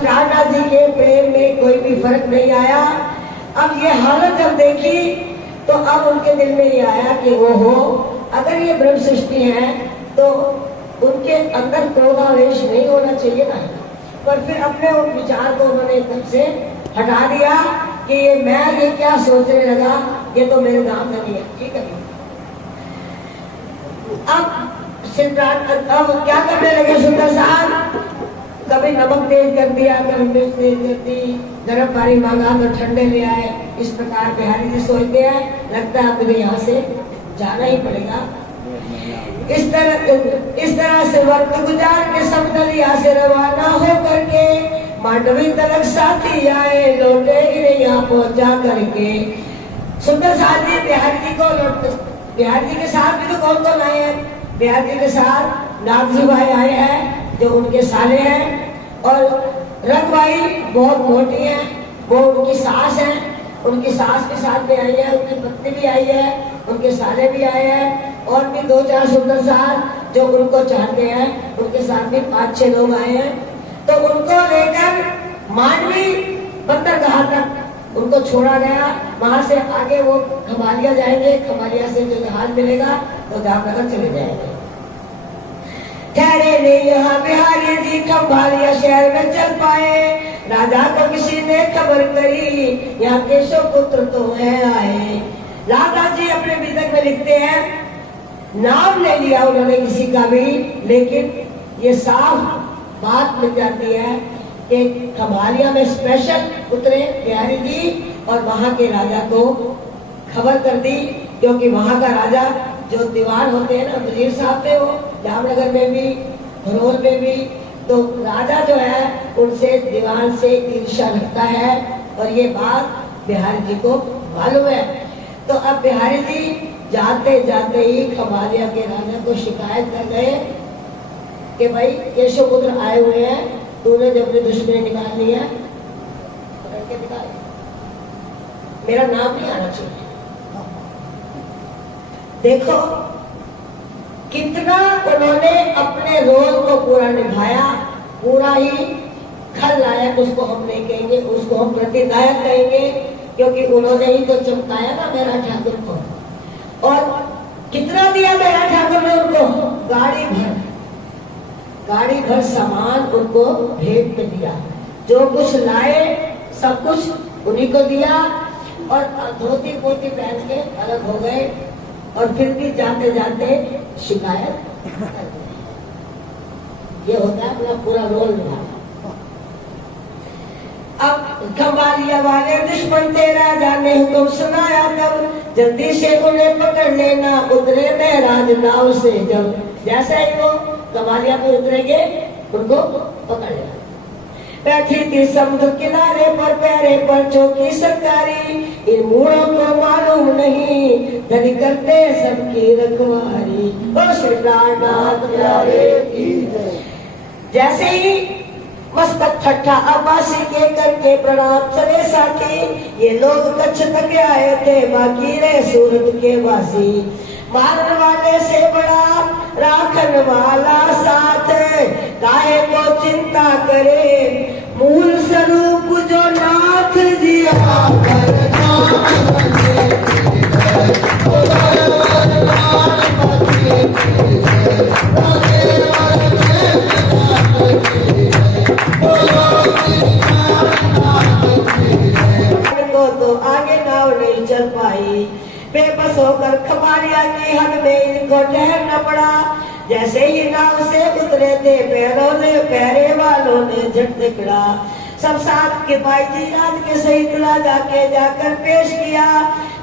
सिद्धार्थनाथ जी के प्रेम में कोई भी फर्क नहीं आया। अब ये हालत जब देखी तो अब उनके दिल में ये आया कि वो हो, अगर ये ब्रह्म सृष्टि है तो उनके अंदर क्रोधावेश नहीं होना चाहिए ना। पर फिर अपने उन विचार को उन्होंने एकदम से हटा दिया कि ये क्या सोचने लगा, ये तो मेरे गांव का नहीं है, ठीक है। अब सिद्धार्थ अब क्या करने लगे सुंदर साहब, कभी नमक तेज कर दिया, कभी मिर्च तेज कर दी, गर्म पानी मांगा तो ठंडे ले आए। इस प्रकार बिहारी जी सोचते हैं लगता है मुझे यहाँ से जाना ही पड़ेगा। इस तरह से वक्त गुजार के समतल यहाँ से रवाना हो करके मांडवी तलक साथी आए, लौटे ही यहाँ पहुंचा करके। सुंदर साथ जी बिहारी जी को बिहारी जी के साथ भी तो कौन कौन आए हैं? बिहारी जी के साथ नागजी भाई आए हैं जो उनके साले हैं, और रंगबाई बहुत मोटी है, वो उनकी सास है, उनकी सास के साथ भी आई है, उनकी पत्नी भी आई है, उनके साले भी आए हैं, और भी 2-4 सुंदर साथ जो उनको चाहते हैं, उनके साथ भी 5-6 लोग आए हैं। तो उनको लेकर मांडवी बंदरगाह तक उनको छोड़ा गया। वहां से आगे वो खमालिया जाएंगे, खमालिया से जो जहाज मिलेगा तो जामनगर चले जाएंगे। ठहरे नहीं यहाँ बिहारी जी खम्भालिया शहर में चल पाए, राजा को किसी ने खबर करी, यहाँ केशव पुत्र तो है आए। लाला जी अपने बिदक में लिखते हैं, नाम ले लिया उन्होंने किसी का भी, लेकिन ये साफ बात मिल जाती है कि खम्भालिया में स्पेशल उतरे बिहारी जी और वहां के राजा को खबर कर दी, क्योंकि वहां का राजा जो दीवान होते हैं ना, वजीर साहब थे, वो जामनगर में भी घरोल में भी, तो राजा जो है उनसे दीवान से ईर्ष्या रखता है, और ये बात बिहारी जी को मालूम है। तो अब बिहारी जी जाते जाते ही खम्भालिया के राजा को शिकायत कर गए कि भाई केशव पुत्र आए हुए हैं, तूने जब अपनी दुश्मनी निकालनी है पकड़ के निकाल, मेरा नाम नहीं आना चाहिए। देखो कितना उन्होंने अपने रोल को पूरा निभाया, पूरा ही खलनायक उसको हम नहीं कहेंगे, उसको हम प्रतिनायक कहेंगे, क्योंकि उन्होंने ही तो चमकाया ना मेरा ठाकुर को। और कितना दिया मेरा ठाकुर ने उनको? गाड़ी भर सामान उनको भेंट में दिया, जो कुछ लाए सब कुछ उन्हीं को दिया, और धोती पोती पहन के अलग हो गए, और फिर भी जाते जाते शिकायत। ये होता है अपना पूरा रोल निभाना। अब खम्भालिया वाले दुश्मन थे, राजा ने हुक्म सुनाया तब, जल्दी से उन्हें पकड़ लेना, उतरे महराज नाव से जब। जैसे ही वो खम्भालिया पे उतरेंगे उनको पकड़ लेना। बैठी थी समुद्र किनारे पर पैरे पर चौकी सरकारी, इन मूढ़ों को मालूम नहीं धनी करते सबकी रखवारी। जैसे ही मस्तक ठट्ठा अब्बासी के करके प्रणाम चले साथी, ये लोग कच्छ तक आए थे बाकी रहे सूरत के वासी। मारने वाले से बड़ा राखन वाला साथ, काहे को चिंता करे मूल स्वरूप जो नाथ जी। तो आगे नाव नहीं चल पाई, बेबस होकर खम्भालिया की हद में इनको ठहरना पड़ा। जैसे ही नाव से उतरे थे पैरे वालों ने झट दिखड़ा, सब साथ के भाई जी राज के सहित राजा के जाकर पेश किया।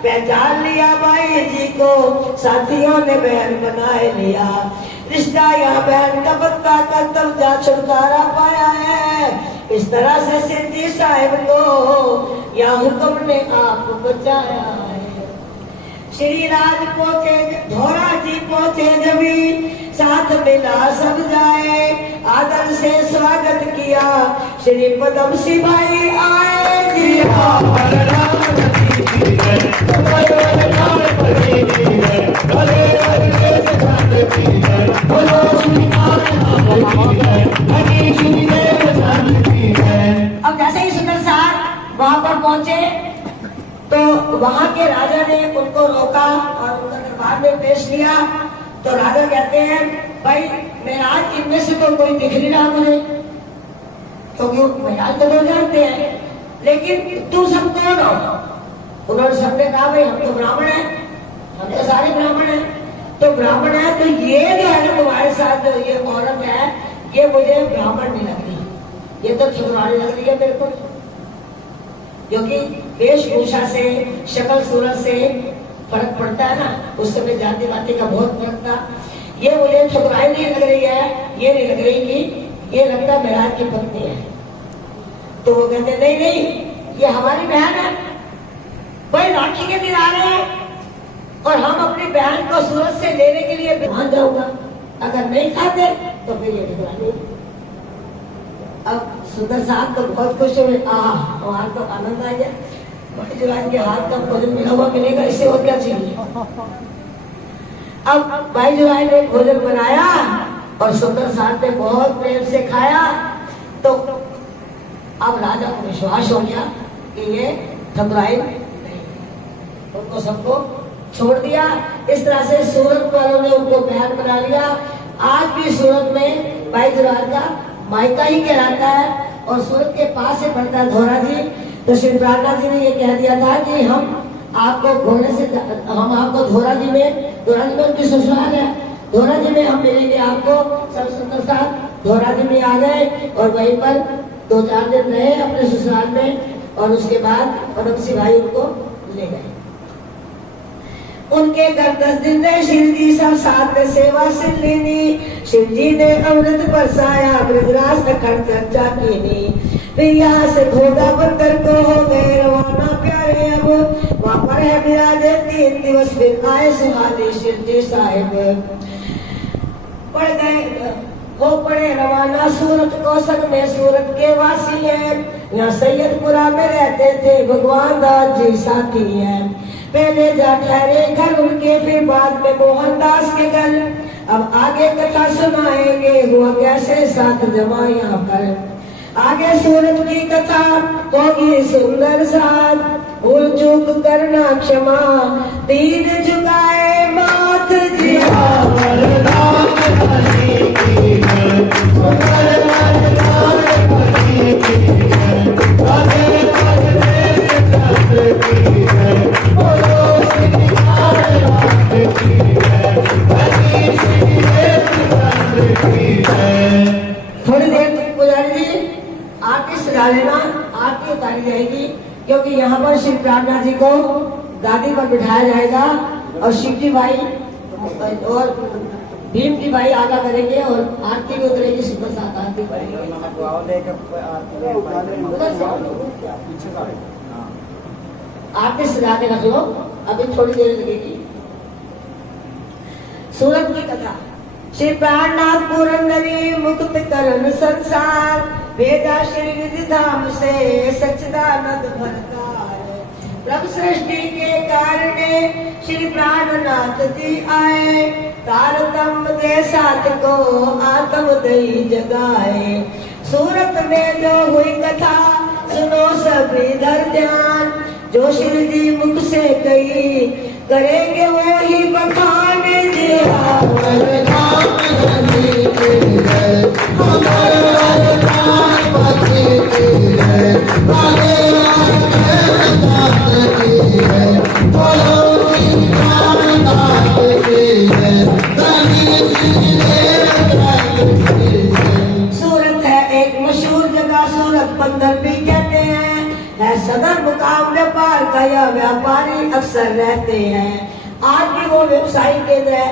पहचान लिया भाई जी को साथियों ने बहन बनाए लिया, रिश्ता यहाँ बहन का पक्का कर तब जा छुटकारा पाया है। इस तरह से सिद्धि साहिब को या हुक्म ने आप बचाया है। श्री राज पहुंचे, धोरा जी पहुंचे जभी, साथ मिला सब जाए, आदर से स्वागत किया, श्री पदम सिपाही आए जी। वहां पर पहुंचे तो वहां के राजा ने उनको रोका और उनका दरबार में पेश किया। तो राजा कहते हैं भाई महाराज इनमें से तो कोई दिख नहीं रहा मुझे, क्योंकि महाराज तो लोग जानते हैं, लेकिन तू सब कौन हो? उन्होंने सबने कहा भाई हम तो ब्राह्मण हैं, हम तो सारे ब्राह्मण हैं। तो ब्राह्मण है तो ये जो है ना तुम्हारे साथ जो ये औरत है ये मुझे ब्राह्मण नहीं लग रही, ये तो ठुकराने लग रही है मेरे को, क्योंकि वेशभूषा से शक्ल सूरत से फर्क पड़ता है ना। उस समय जाति वाति का बहुत फर्क था। ये मुझे ठुकराई नहीं लग रही है, ये नहीं लग रही कि ये लगता महाराज की पत्नी है। तो वो कहते नहीं नहीं ये हमारी बहन है, भाई राखी के दिन आ रहे हैं और हम अपनी बहन को सूरत से लेने के लिए मान जाऊंगा, अगर नहीं खाते तो फिर ये ठुकरानी। अब सुंदर साहब तो बहुत खुश हुए, वहां तो आनंद आ गया, भाई के हाथ का भोजन मिला हुआ मिलेगा, इससे और क्या चाहिए। अब भाई जुलाई ने भोजन बनाया और सुंदर साहब ने बहुत प्रेम से खाया। तो अब राजा को विश्वास हो गया कि ये ठुकराई नहीं, उनको सबको छोड़ दिया। इस तरह से सूरत वालों ने उनको बहन बना लिया। आज भी सूरत में भाई जुलाई का मायका ही कहलाता है और सूरत के पास से पड़ता है धोरा जी। तो श्री प्राणनाथ जी ने ये कह दिया था कि हम आपको घोड़े से हम आपको धोरा जी में उनकी ससुराल है, धोरा जी में हम मिलेंगे आपको। सब सुंदर साहब धोरा जी में आ गए और वहीं पर 2-4 दिन रहे अपने ससुराल में और उसके बाद पदमसी भाई उनको ले गए। उनके घर 10 दिन रहे शिव जी, सब साथ में सेवा से लेनी। शिव जी ने अमृत बरसाया, ब्रजराज ने खड़ चर्चा कीनी। फिर यहाँ से घोड़ा बंदर को हो गए रवाना प्यारे। अब वहाँ पर है विराजे 3 दिवस, फिर आए सुहाने शिव जी साहिब। पड़ गए हो पड़े रवाना सूरत को, संग में सूरत के वासी है। यहाँ सैयदपुरा में रहते थे भगवान दास जी साथी है। पहले जा ठहरे घर उनके, फिर बाद में मोहनदास के घर। अब आगे कथा सुनाएंगे हुआ कैसे साथ जमा यहाँ पर। आगे सूरत की कथा होगी सुंदर साथ, भूल चूक करना क्षमा, दीन झुकाए माथ जी। थोड़ी देर पुजारी जी आरती सजा लेना, आरती उतारी जाएगी, क्योंकि यहाँ पर श्री प्रार्थना जी को गादी पर बिठाया जाएगा और शिवजी भाई और भीम जी भाई आगा करेंगे और आरती भी उतरेगी। सुबह साथ आरती आरती सजा के रख लो, अभी थोड़ी देर लगेगी। सूरत की कथा। श्री प्राणनाथ पुरंदरी मुक्त करन संसार, भेजा श्री निधि धाम से सच्चिदानंद भरतार। ब्रह्म सृष्टि के कारण श्री प्राणनाथ जी आए, तारतम दे साथ को आत्म दई जगाए। सूरत में जो हुई कथा सुनो सभी धर ध्यान, जो श्री जी मुख से कही करेंगे वो ही बखान। जी सूरत है एक मशहूर जगह, सूरत बंदर भी कहते हैं, है सदर मुकाम व्यापार का, यह व्यापारी अक्सर रहते हैं। आज भी वो व्यवसायिक केंद्र है।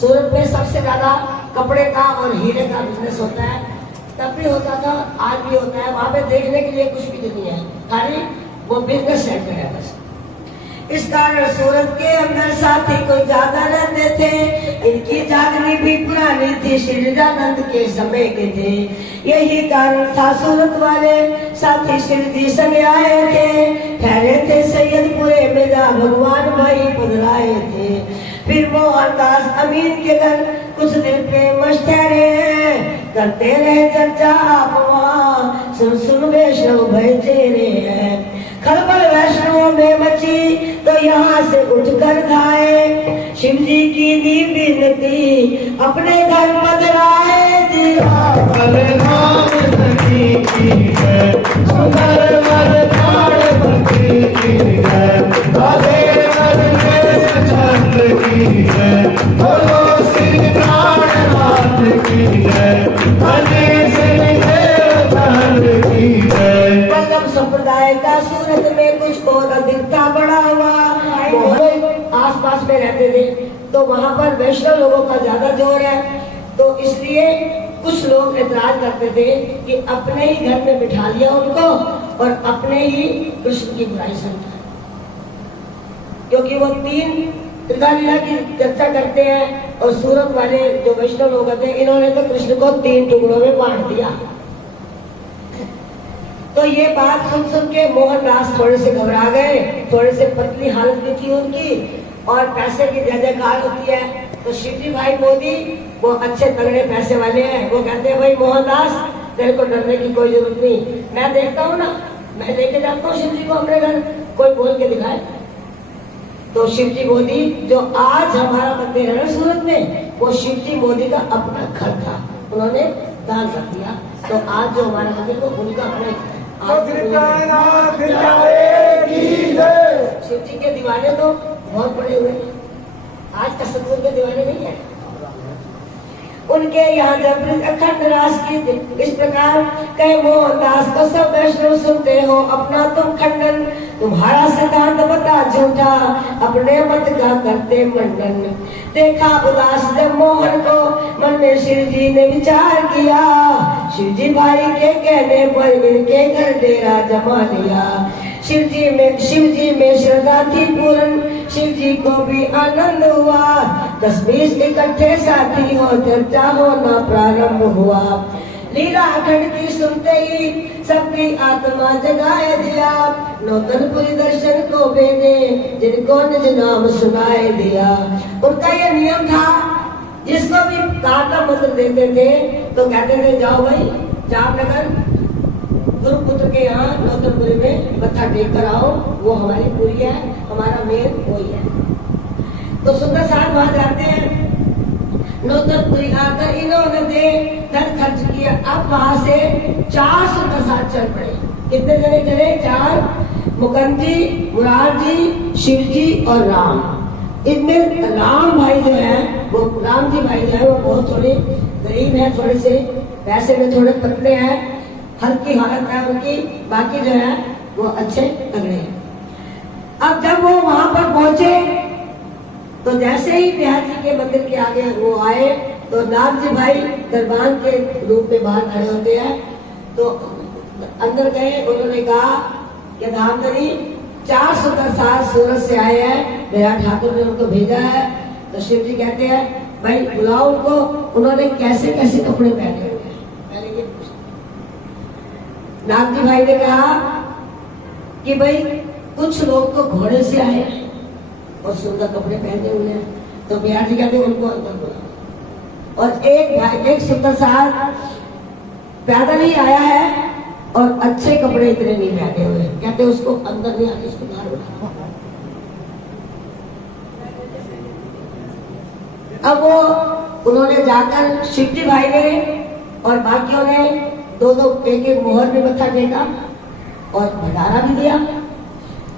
सूरत में सबसे ज्यादा कपड़े का और हीरे का बिजनेस होता है, तब भी होता था, आज भी होता है। वहां पे देखने के लिए कुछ भी नहीं है, खाली वो बिजनेस सेंटर है बस। इस कारण सूरत के अंदर साथी कोई ज्यादा रहते थे। इनकी जागनी भी पुरानी थी, श्रीजानंद के समय के थे। यही कारण था सूरत वाले साथी श्री जी संग आए थे। ठहरे थे सैयदपुरे में जहाँ भगवान भाई पधराए थे। फिर मोहनदास अमीन के घर कुछ दिन प्रेम ठहरे हैं, करते रहे चर्चा आप वहाँ सुन सुन वैष्णव भय चेहरे हैं। खलबल वैष्णवों में मची तो यहाँ से उठकर धाए, शिव जी की दी विनती अपने घर पधराए जी। संप्रदाय का सूरत में कुछ और अधिकता बढ़ा हुआ, आस पास में रहते थे तो वहाँ पर वैष्णव लोगों का ज्यादा जोर है, तो इसलिए कुछ लोग एतराज करते थे कि अपने ही घर में बिठा लिया उनको और अपने ही कृष्ण की बुराई सुनता, क्योंकि वो 3 लीला की चर्चा करते हैं और सूरत वाले जो वैष्णव लोग होते हैं इन्होंने तो कृष्ण को 3 टुकड़ों में बांट दिया। तो ये बात सुन सुन के मोहनदास थोड़े से घबरा गए, थोड़े से पतली हालत भी थी उनकी और पैसे की जय जयकार होती है। तो शिवजी भाई मोदी वो अच्छे तगड़े पैसे वाले हैं, वो कहते हैं भाई मोहनदास तेरे को डरने की कोई जरूरत नहीं, मैं देखता हूँ ना, मैं लेके जाता हूँ शिवजी को अपने घर, कोई बोल के दिखाए। तो शिवजी मोदी जो आज हमारा मंदिर है ना सूरत में, वो शिवजी मोदी का अपना घर था, उन्होंने दान कर दिया। तो आज जो हमारा मंदिर वो उनका अपना शिव जी के दीवाने तो बहुत बड़े हुए, आज का सतगुरु के दीवाने नहीं है। उनके यहाँ जब अखंड रास की इस प्रकार कहे मोहनदास को सब वैष्णव सुनते हो अपना तुम खंडन, तुम्हारा सिद्धांत बता झूठा अपने मत का करते मंडन। देखा उदास जब मोहन को मन में शिव जी ने विचार किया, शिव जी भाई के कहने पर इनके घर डेरा जमा लिया। शिव जी में श्रद्धा थी पूर्ण, शिव जी को भी आनंद हुआ, 10-20 इकट्ठे साथी हो चर्चा होना प्रारंभ हुआ। लीला अखंड की सुनते ही सबकी आत्मा जगाए दिया, नौतनपुरी दर्शन को भेजे जिनको निज नाम सुनाए दिया। उनका ये नियम था, जिसको भी काटा मंत्र देते थे तो कहते थे जाओ भाई जामनगर गुरुपुत्र के यहाँ नौतनपुरी में मत्था टेक कर आओ, वो हमारी पूरी है, हमारा मेन वही है। तो सुंदर साथ वहां जाते हैं, नौतनपुरी आकर इन्होंने धन खर्च किया। अब वहां से 4 सुंदर साथ चल पड़े। कितने जने चले? 4, मुकुंद जी, मुरार जी, शिव जी और राम। इनमें राम भाई जो है वो राम जी भाई जो है वो बहुत थोड़े गरीब है, थोड़े से पैसे में थोड़े पतले हैं, हल्की हालत है उनकी, बाकी जो है वो अच्छे तगड़े हैं। अब जब वो वहां पर पहुंचे तो जैसे ही बिहार जी के मंदिर के आगे वो आए तो नाथ जी भाई दरबान के रूप में बाहर खड़े होते हैं। तो अंदर गए, उन्होंने कहा कि धामधनी 4 सुंदर साथ सूरत से आए हैं, मेरा ठाकुर ने उनको भेजा है। तो शिव जी कहते हैं भाई बुलाओ उनको, उन्होंने कैसे कैसे कपड़े पहने हुए हैं, पहले ये पूछा। नाथ जी भाई ने कहा कि भाई कुछ लोग तो घोड़े से आए हैं और सुंदर कपड़े पहने हुए हैं। तो बिहार जी कहते हैं उनको अंदर बुलाओ। और एक सुंदर साथ पैदल ही आया है और अच्छे कपड़े इतने नहीं पहने हुए, कहते उसको अंदर नहीं आने, इसको बाहर बुलाओ। अब वो उन्होंने जाकर शिवजी भाई ने और बाकियों ने 2-2 एक मोहर में मत्था टेका और भंडारा भी दिया।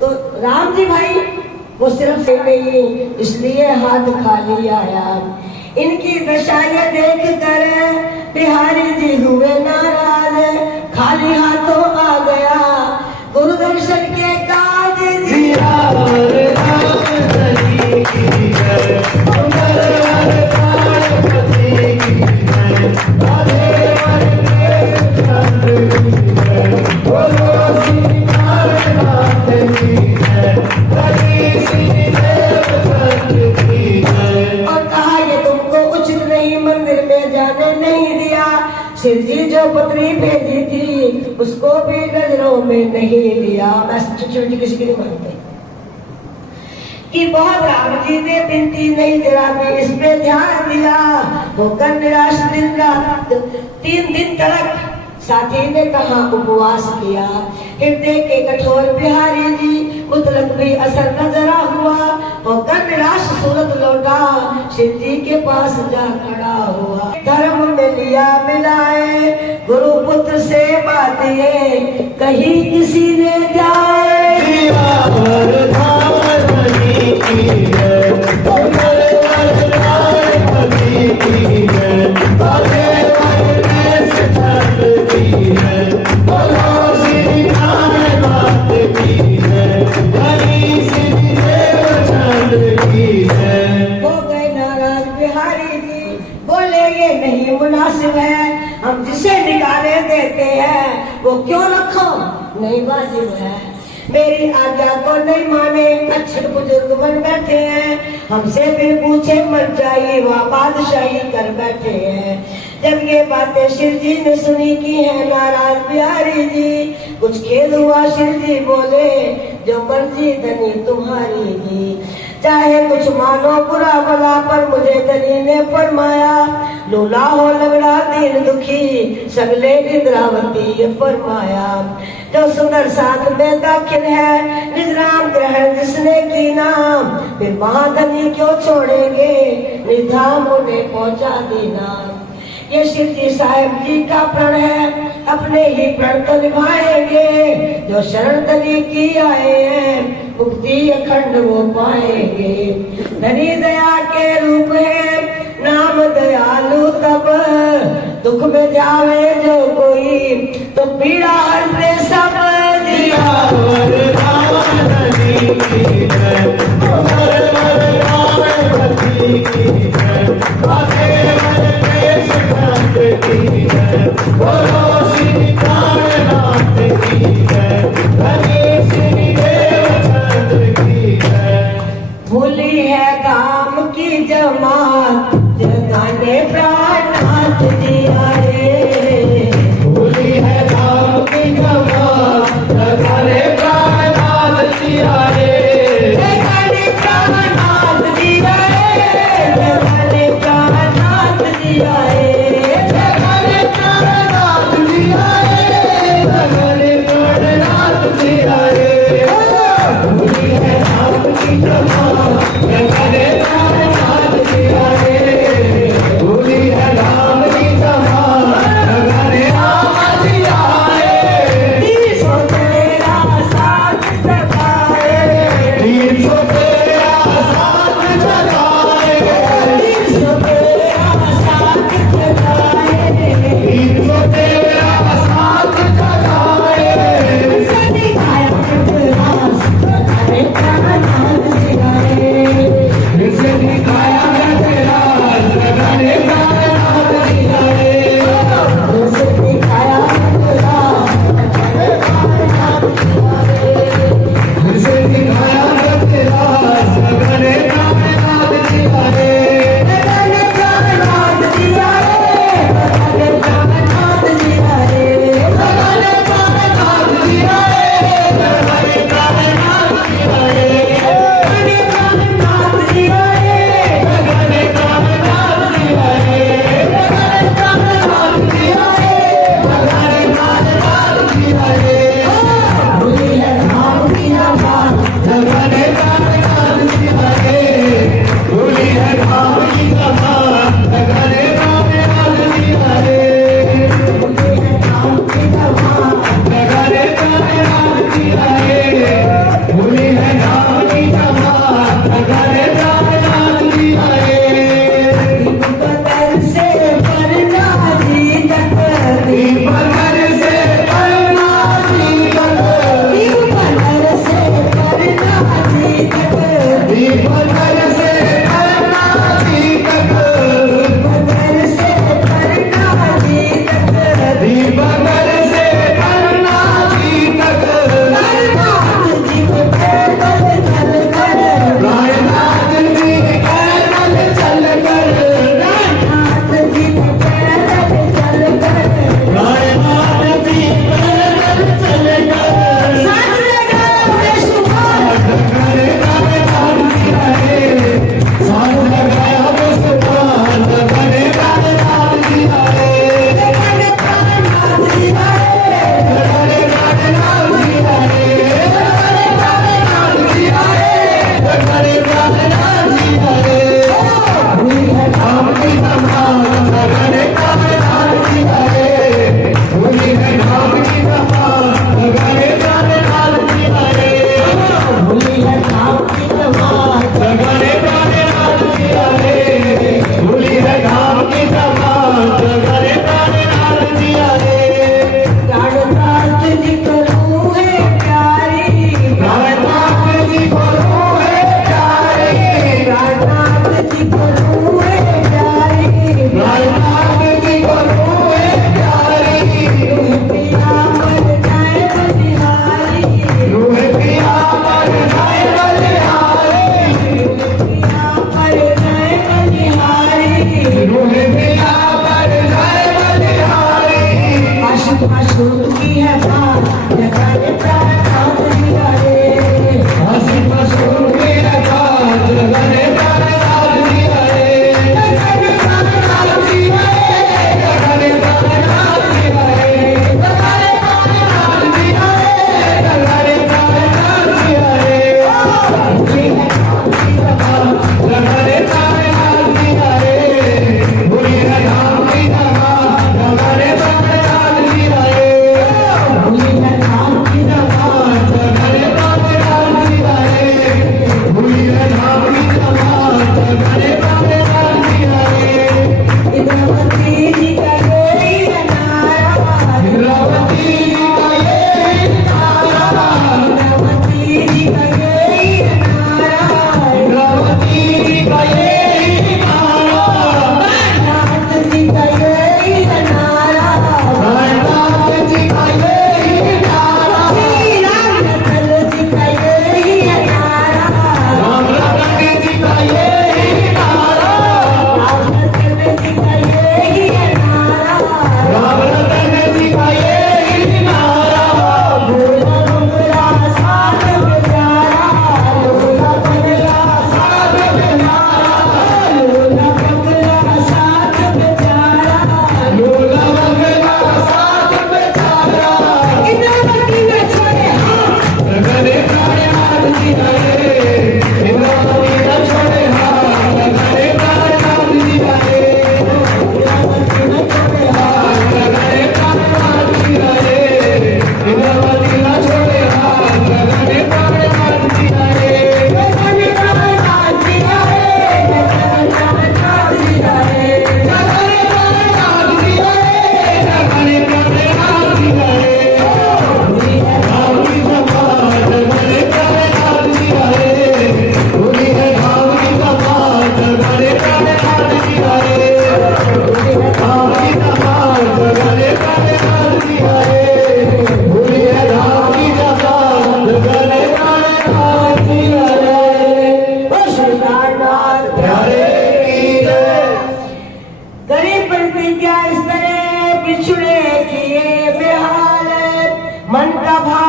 तो राम जी भाई वो सिर्फ से नहीं, इसलिए हाथ खाली आया। इनकी दशा ये देख कर बिहारी जी हुए नाराज, खाली हाथों आ गया गुरु दर्शन के काज जिया। शिव जी जो पत्री भेजी थी उसको भी नजरों में नहीं लिया। मैं शिव जी किसी की नहीं मानते कि बहुत राम जी ने बिनती नहीं जरा भी इस पे ध्यान दिया, होकर निराश दिन रात 3 दिन तक साथी ने कहा उपवास किया। हृदय के कठोर बिहारी जी मुतलक भी असर नजरा हुआ, होकर निराश सूरत लौटा शिव जी के पास जा खड़ा हुआ। धर्म में लिया मिलाए गुरु पुत्र से बात ये कहीं किसी ने जाए। नहीं मुनासिब है हम जिसे निकाले देते हैं वो क्यों रखो नहीं वाजिब है। मेरी आज्ञा को नहीं माने अच्छे बुजुर्ग बन बैठे हैं, हमसे फिर पूछे मर जाइए वह बादशाही कर बैठे हैं। जब ये बातें शिव जी ने सुनी की है नाराज बिहारी जी, कुछ खेद हुआ शिव जी बोले जो मर्जी धनी तुम्हारी जी। चाहे कुछ मानो बुरा भला पर मुझे धनी ने फरमाया, लूला हो लगड़ा दीन दुखी सगले इंद्रावती फरमाया। जो सुंदर साथ में दाखिल है निजराम ग्रहण जिसने की नाम, फिर महाधनी क्यों छोड़ेंगे निधाम उन्हें पहुंचा देना। ये शिव जी साहेब जी का प्रण है अपने ही प्रण को निभाएंगे, जो शरण धनी की आए हैं मुक्ति अखंड वो पाएंगे। धनी दया के रूप है नाम दयालु तब, दुख में जावे जो कोई तो पीड़ा हर दे सब। भूली है काम की जमात जगाने प्राणनाथ जी आए, भूली है काम की जमात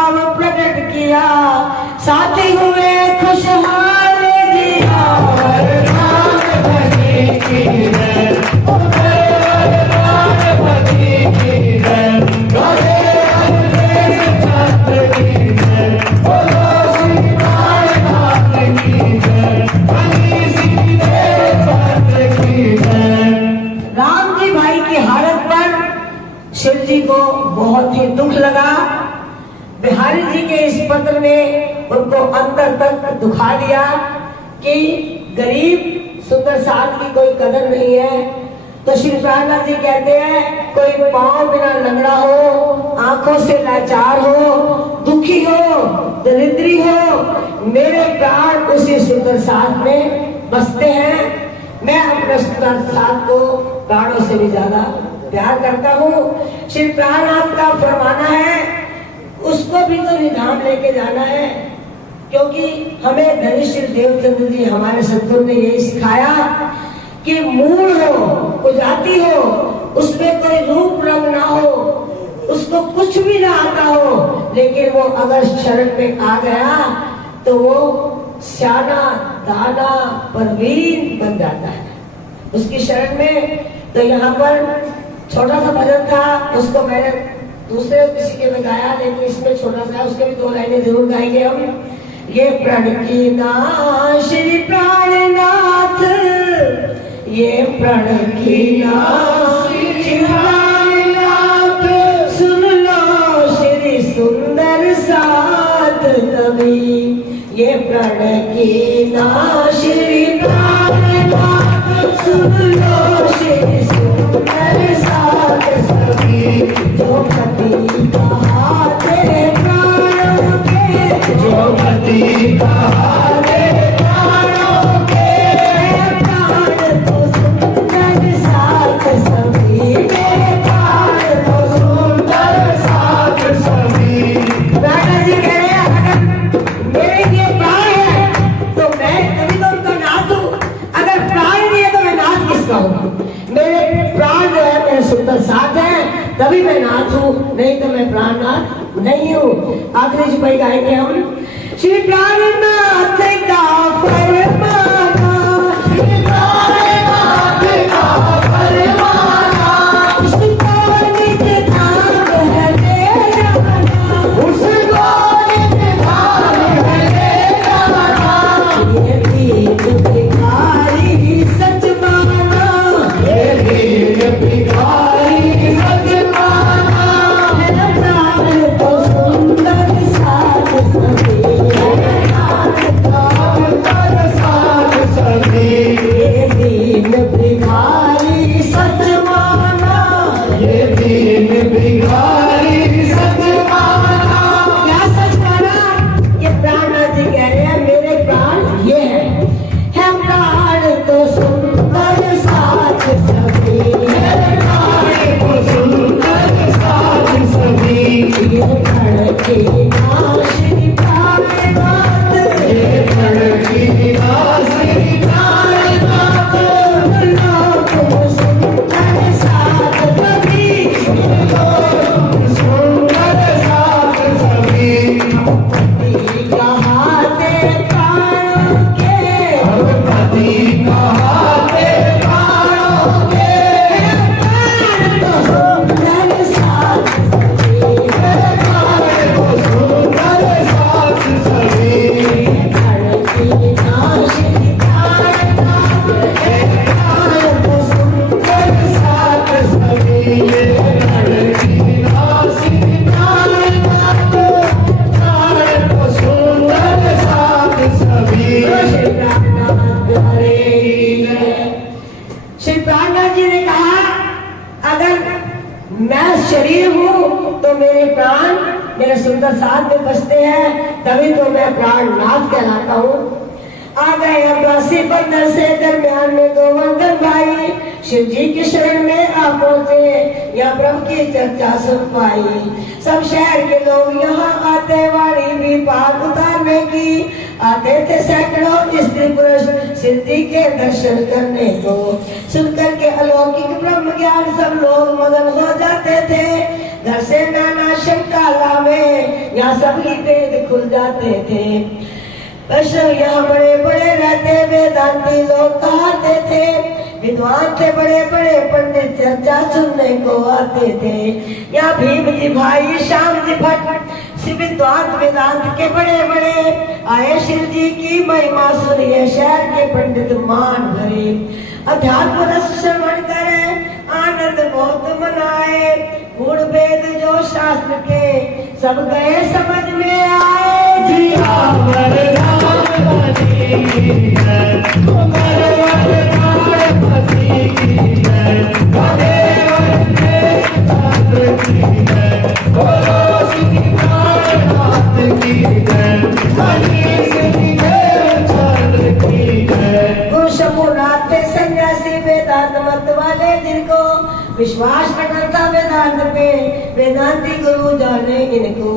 भाव प्रकट किया, साथी हुए खुशहाल जिया। राम जी भाई की हालत पर शिव जी को बहुत ही दुख लगा। बिहारी जी के इस पत्र ने उनको अंतर तक दुखा दिया कि गरीब सुंदर साथ की कोई कदर नहीं है। तो श्री प्राणनाथ जी कहते हैं, कोई पांव बिना लंगड़ा हो, आंखों से लाचार हो, दुखी हो, दरिद्री हो, मेरे प्राण उसी सुंदर साथ में बसते हैं। मैं अपने सुंदर साथ को प्राणों से भी ज्यादा प्यार करता हूँ। श्री प्राणनाथ का फरमाना है, उसको भी तो निधान लेके जाना है, क्योंकि हमें धनिश्री देवचंद्र जी हमारे सतगुरु ने यही सिखाया कि मूल हो, कुजाति हो, उसमें कोई रूप रंग ना हो, उसको कुछ भी ना आता हो, लेकिन वो अगर शरण में आ गया तो वो श्याना दाना परवीन बन जाता है उसकी शरण में। तो यहाँ पर छोटा सा भजन था, उसको मैंने दूसरे किसी के में गाया, लेकिन इसमें छोटा सा, उसके भी 2 लाइनें जरूर गाएंगे हम। ये प्रण की नाथ श्री प्राणनाथ, ये प्रण की नाथ श्री प्राणनाथ, सुन लो श्री सुंदर साथ कवि। ये प्रण की नाथ श्री प्राणनाथ, सुन लो श्री सुंदर साथ सभी। जो पति कहा तेरे प्राणों के, जो पति कहा तेरे प्राणों के, प्राण तो सुंदर साथ सभी, मेरे प्राण तो सुंदर साथ सभी। राजा जी कह रहे हैं, अगर मेरे ये प्राण है तो मैं कभी तो उनका नाथ हूँ, अगर प्राण नहीं है तो मैं नाथ किसका हूँ? मेरे प्राण जो है मेरे सुंदर साथ है, तभी मैं नाथ हूँ, नहीं तो मैं प्राणनाथ नहीं हूँ। आखिरी जी भाई गाएंगे हम। श्री प्राणनाथ का फरमाना, श्री प्राणनाथ का फरमाना, उसको निज धाम है ले जाना, उसको निज धाम है ले जाना। ये दीन भिखारी सच माना, ये दीन भिखारी सच माना, मेरा प्राण तो सुंदर साथ सभी, ये दीन भिखारी सच माना, ये दीन भिखारी सच माना। क्या सच माना? ये प्राणनाथ जी कह रहे हैं, मेरे प्राण ये है प्राण तो सुंदर साथ सभी, मेरे प्राण तो सुंदर साथ सभी। ये प्रण की नाथ श्री प्राणनाथ, ये प्रण की नाथ श्री प्राणनाथ, लोग सुंदर साथ सभी, लोग सुंदर साथ सभी। पति कहाते प्राणों के, पति कहाते प्राणों के, प्राण तो सुंदर साथ सभी, प्राण तो सुंदर साथ सभी। प्रण की नाथ श्री प्राणनाथ, प्राण तो सुंदर साथ सभी, प्रण की नाथ श्री प्राणनाथ, प्राण तो सुंदर साथ सभी। श्री प्राणनाथ हरे। श्री प्राणनाथ जी ने कहा, अगर मैं शरीर हूँ तो मेरे प्राण मेरे सुंदर साथ में बसते हैं, तभी तो मैं प्राणनाथ कहलाता हूँ। आ गए अब्बासी बंदर से दरमियान में गोवर्धन भाई, शिव जी की शरण में आ पहुंचे, यहाँ प्रभु की चर्चा सुन पाई। सब शहर के लोग यहाँ आते, वाणी भी पार उतारने की, आते थे सैकड़ों स्त्री पुरुष शिव जी के दर्शन करने को। सुन करके अलौकिक ब्रह्म ज्ञान सब लोग मगन हो जाते थे। घर से नाना शंका लावे, यहाँ सबकी वेद खुल जाते थे। वैष्णव यहाँ बड़े बड़े रहते, वेदांती लोग कहते थे। विद्वान थे बड़े बड़े पंडित, चर्चा सुनने को आते थे। यहाँ भीम जी भाई, श्याम जी भट्ट, विद्वान वेदांत के बड़े बड़े आए। शिव जी की महिमा सुनिए, शहर के पंडित मान भरे। अध्यात्म रस श्रवण करे, आनंद बहुत मनाए। गुण वेद जो शास्त्र के सब गए समझ में आए। जी सन्यासी वेदांत मत वाले, जिनको विश्वास करना था वेदांत पे, वेदांती गुरु जाने इनको।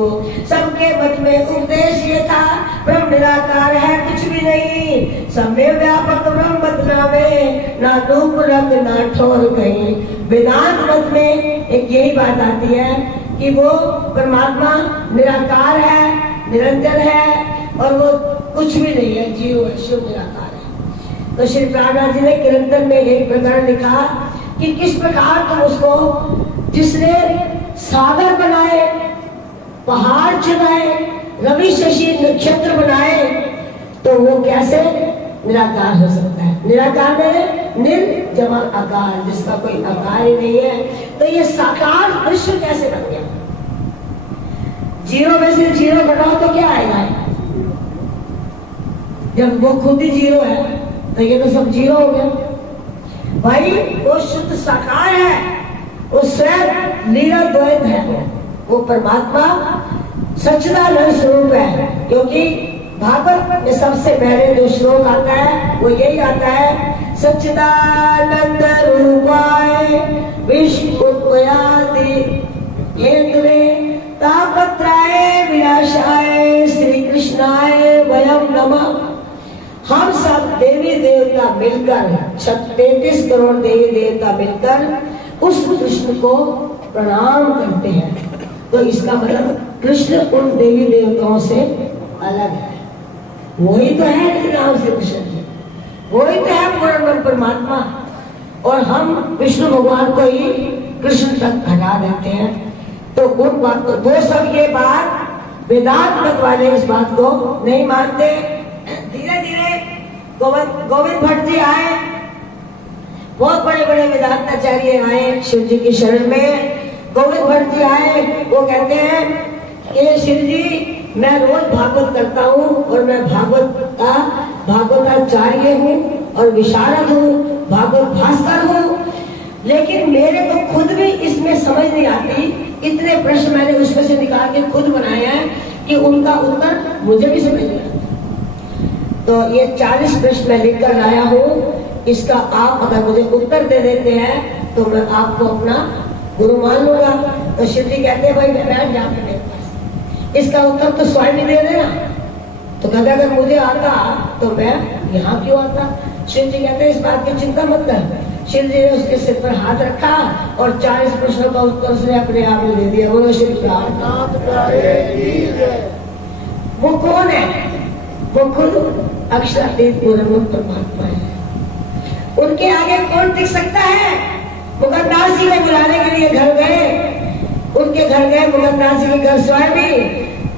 सबके मत में उपदेश ये था, ब्रह्म निराकार है कुछ भी नहीं। समय व्यापक ब्रह्म बदलावे, ना रूप रंग ना ठोर गई। वेदांत मत में एक यही बात आती है कि वो परमात्मा निराकार है, निरंतर है और वो कुछ भी नहीं है, जीरो है, शुभ निराकार है। तो श्री प्रहलाद जी ने किरंतन में एक प्रकरण लिखा कि किस प्रकार तुम उसको, जिसने सागर बनाए, पहाड़ चुनाए, रवि शशि नक्षत्र बनाए, तो वो कैसे निराकार हो सकता है। निराकार में निर्जमा आकार, जिसका कोई आकार ही नहीं है। तो ये साकार विश्व कैसे बन गया। जीरो में से जीरो घटाओ तो क्या आएगा। जब वो खुद ही जीरो है तो ये तो सब जीरो हो गया। भाई वो शुद्ध साकार है, वो स्वयं निरद्वैत है, वो परमात्मा सच्चिदानंद स्वरूप है। क्योंकि भागवत में सबसे पहले जो श्लोक आता है वो यही आता है, सच्चिदानंद रूपाय विश्वोत्पत्ति हेतुवे तापत्रय विनाशाय श्री कृष्णाय वयम नमः। हम सब देवी देवता मिलकर, 33 करोड़ देवी देवता मिलकर उस कृष्ण को प्रणाम करते हैं। तो इसका मतलब कृष्ण उन देवी देवताओं से अलग है। वही तो है नाम से कृष्ण जी, वही तो है पूर्ण परमात्मा। और हम विष्णु भगवान को ही कृष्ण तक हटा देते हैं। तो उन बात को, वो सब ये बात वेदांत मत वाले इस बात को नहीं मानते। धीरे धीरे गोविंद भट्ट जी आए, बहुत बड़े बड़े वेदांताचार्य आए शिव जी की शरण में। गोविंद भट्ट जी आए, वो कहते हैं कि शिव जी मैं रोज भागवत करता हूँ और मैं भागवत का भागवताचार्य हूँ और विशारद हूँ, भागवत भास्कर हूँ, लेकिन मेरे को खुद भी इसमें समझ नहीं आती। इतने प्रश्न मैंने उसमें से निकाल के खुद बनाया है कि उनका उत्तर मुझे भी समझ नहीं आता। तो ये 40 प्रश्न मैं लिख कर लाया हूँ। इसका आप अगर मुझे उत्तर दे देते हैं तो मैं आपको अपना गुरु मान लूंगा। तो शिव जी कहते हैं भाई बैठ जा मेरे पास, इसका उत्तर तो स्वयं ही दे देना। तो कहते अगर मुझे आता तो मैं यहाँ क्यों आता। शिव जी कहते हैं इस बात की चिंता मत कर। शिव जी ने उसके सिर पर हाथ रखा और 40 प्रश्नों का उत्तर उसने अपने आप में दे दिया। बोलो श्री प्राणनाथ। वो कौन है? वो खुद अक्षरातीत पूर्ण परमात्मा है। उनके आगे कौन टिक सकता है? मुगलदास जी को बुलाने के लिए घर गए, उनके घर गए मुगलदास जी के घर, स्वामी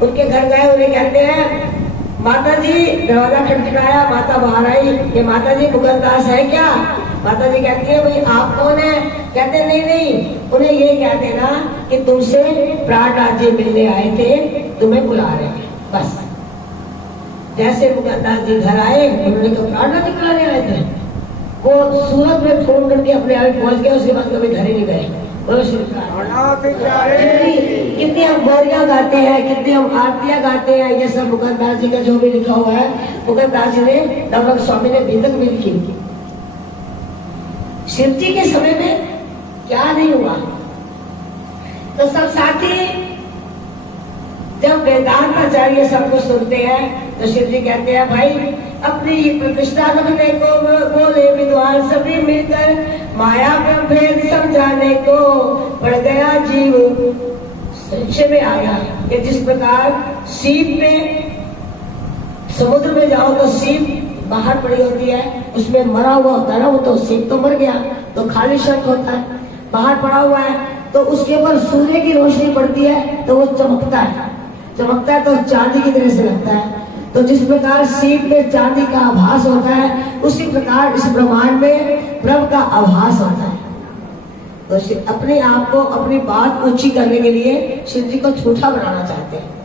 उनके घर गए। उन्हें कहते हैं माता जी, दरवाजा खटखटाया, माता बाहर आई कि माता जी मुगलदास है क्या? माता जी कहती है भाई आप कौन है? कहते नहीं नहीं, उन्हें ये कह देना कि तुमसे प्रहलाद जी मिलने आए थे, तुम्हें बुला रहे हैं। बस जैसे मुगलदास जी घर आए, उन्होंने कहा प्रहलाद जी बुलाने आए थे। वो सूरत में फोन करके अपने आप पहुंच गए, उसके बाद कभी घर ही नहीं गए। कितनी हम गौरियां गाते हैं, कितनी हम आरतियां गाते हैं, ये सब मुगलदास जी का जो भी लिखा हुआ है, मुगलदास जी ने, नवरंग स्वामी ने भेदक में लिखी। शिव जी के समय में क्या नहीं हुआ। तो सब साथी जब वेदांताचार्य सबको सुनते हैं तो शिव जी कहते हैं भाई अपनी प्रतिष्ठा रखने को बोले विद्वान सभी मिलकर, माया में भेद समझाने को पड़ गया जीव संशय में आ गया। कि जिस प्रकार सीप में समुद्र में जाओ तो सीप बाहर पड़ी होती है, उसमें मरा हुआ होता है ना, वो तो सीप तो मर गया तो खाली शक होता है, बाहर पड़ा हुआ है तो उसके ऊपर सूर्य की रोशनी पड़ती है तो वो चमकता है तो चांदी की तरह से लगता है। तो जिस प्रकार सीप में चांदी का आभास होता है, उसी प्रकार इस ब्रह्मांड में प्रभु का आभास होता है। तो अपने आप को, अपनी बात ऊंची करने के लिए शिव जी को झूठा बनाना चाहते हैं।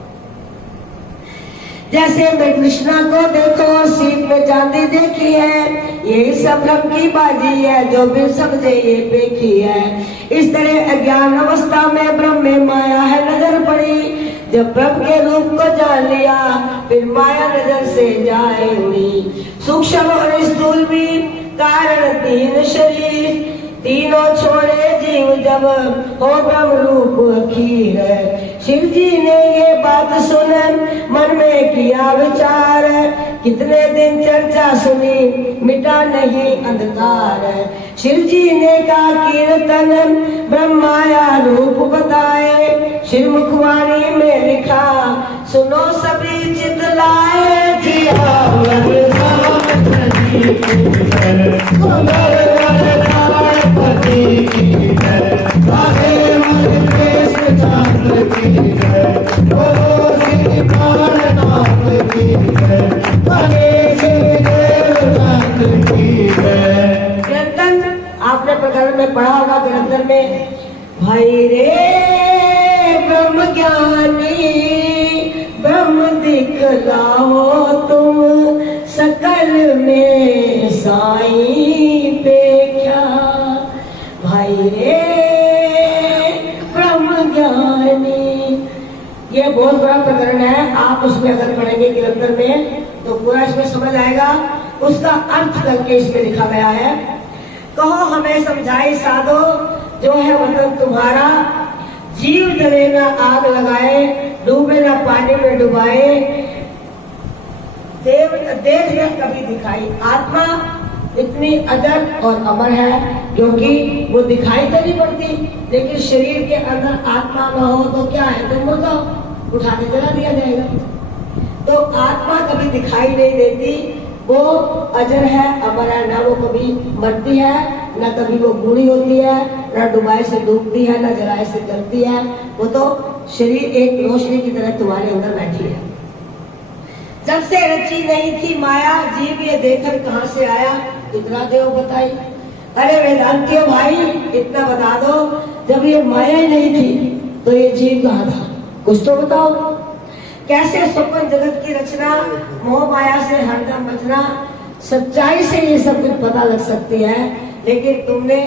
जैसे मैं कृष्णा को देखो सीप में चांदी देखी है, यही सब रब की बाजी है, जो भी समझे ये बेखी है। इस तरह अज्ञान अवस्था में ब्रह्म में माया है नजर पड़ी, जब प्रभु के रूप को जान लिया फिर माया नजर से जाए उड़ी। सूक्ष्म और स्थूल भी कारण तीन शरीर, तीनों छोड़े जीव जब हो ब्रह्म रूप अखीर। शिव जी ने ये बात सुन मन में किया विचार, कितने दिन चर्चा सुनी मिटा नहीं अंधकार। शिव जी ने का कीर्तन ब्रह्माया रूप बताए, शिव मुखवाणी में लिखा सुनो सभी चितलाए। जिया आपने प्रकरण में पढ़ा होगा ग्रंथन में, भाई रे ब्रह्म ज्ञानी ब्रह्म दिखलाओ तुम, सकल में साईं देखा। भाई रे ब्रह्म ज्ञानी, ये बहुत बड़ा प्रकरण है। आप उसमें अगर पढ़ेंगे ग्रंथन में तो पूरा इसमें समझ आएगा। उसका अर्थ करके इसमें लिखा गया है, कहो हमें समझाई साधो जो है वतन तुम्हारा, जीव जले ना आग लगाए, डूबे ना पानी में डुबाए, देख न कभी दिखाई। आत्मा इतनी अजर और अमर है क्योंकि वो दिखाई तो नहीं पड़ती, लेकिन शरीर के अंदर आत्मा न हो तो क्या है, तुम मुर्दा उठा के जला दिया जाएगा। तो आत्मा कभी दिखाई नहीं देती, वो अजर है, अमर है, ना वो कभी मरती है, ना कभी वो बूढ़ी होती है, ना डुबाई से डूबती है, ना जलाए से जलती है। वो तो शरीर एक रोशनी की तरह तुम्हारे अंदर बैठी है। जब से रची नहीं थी माया, जीव ये देखकर कहां से आया, इतना देव बताई। अरे वेदांतियों भाई इतना बता दो, जब ये माया ही नहीं थी तो ये जीव कहां था, कुछ तो बताओ। कैसे स्वप्न जगत की रचना, मोह माया से हरदम बचना, सच्चाई से ये सब कुछ पता लग सकती है, लेकिन तुमने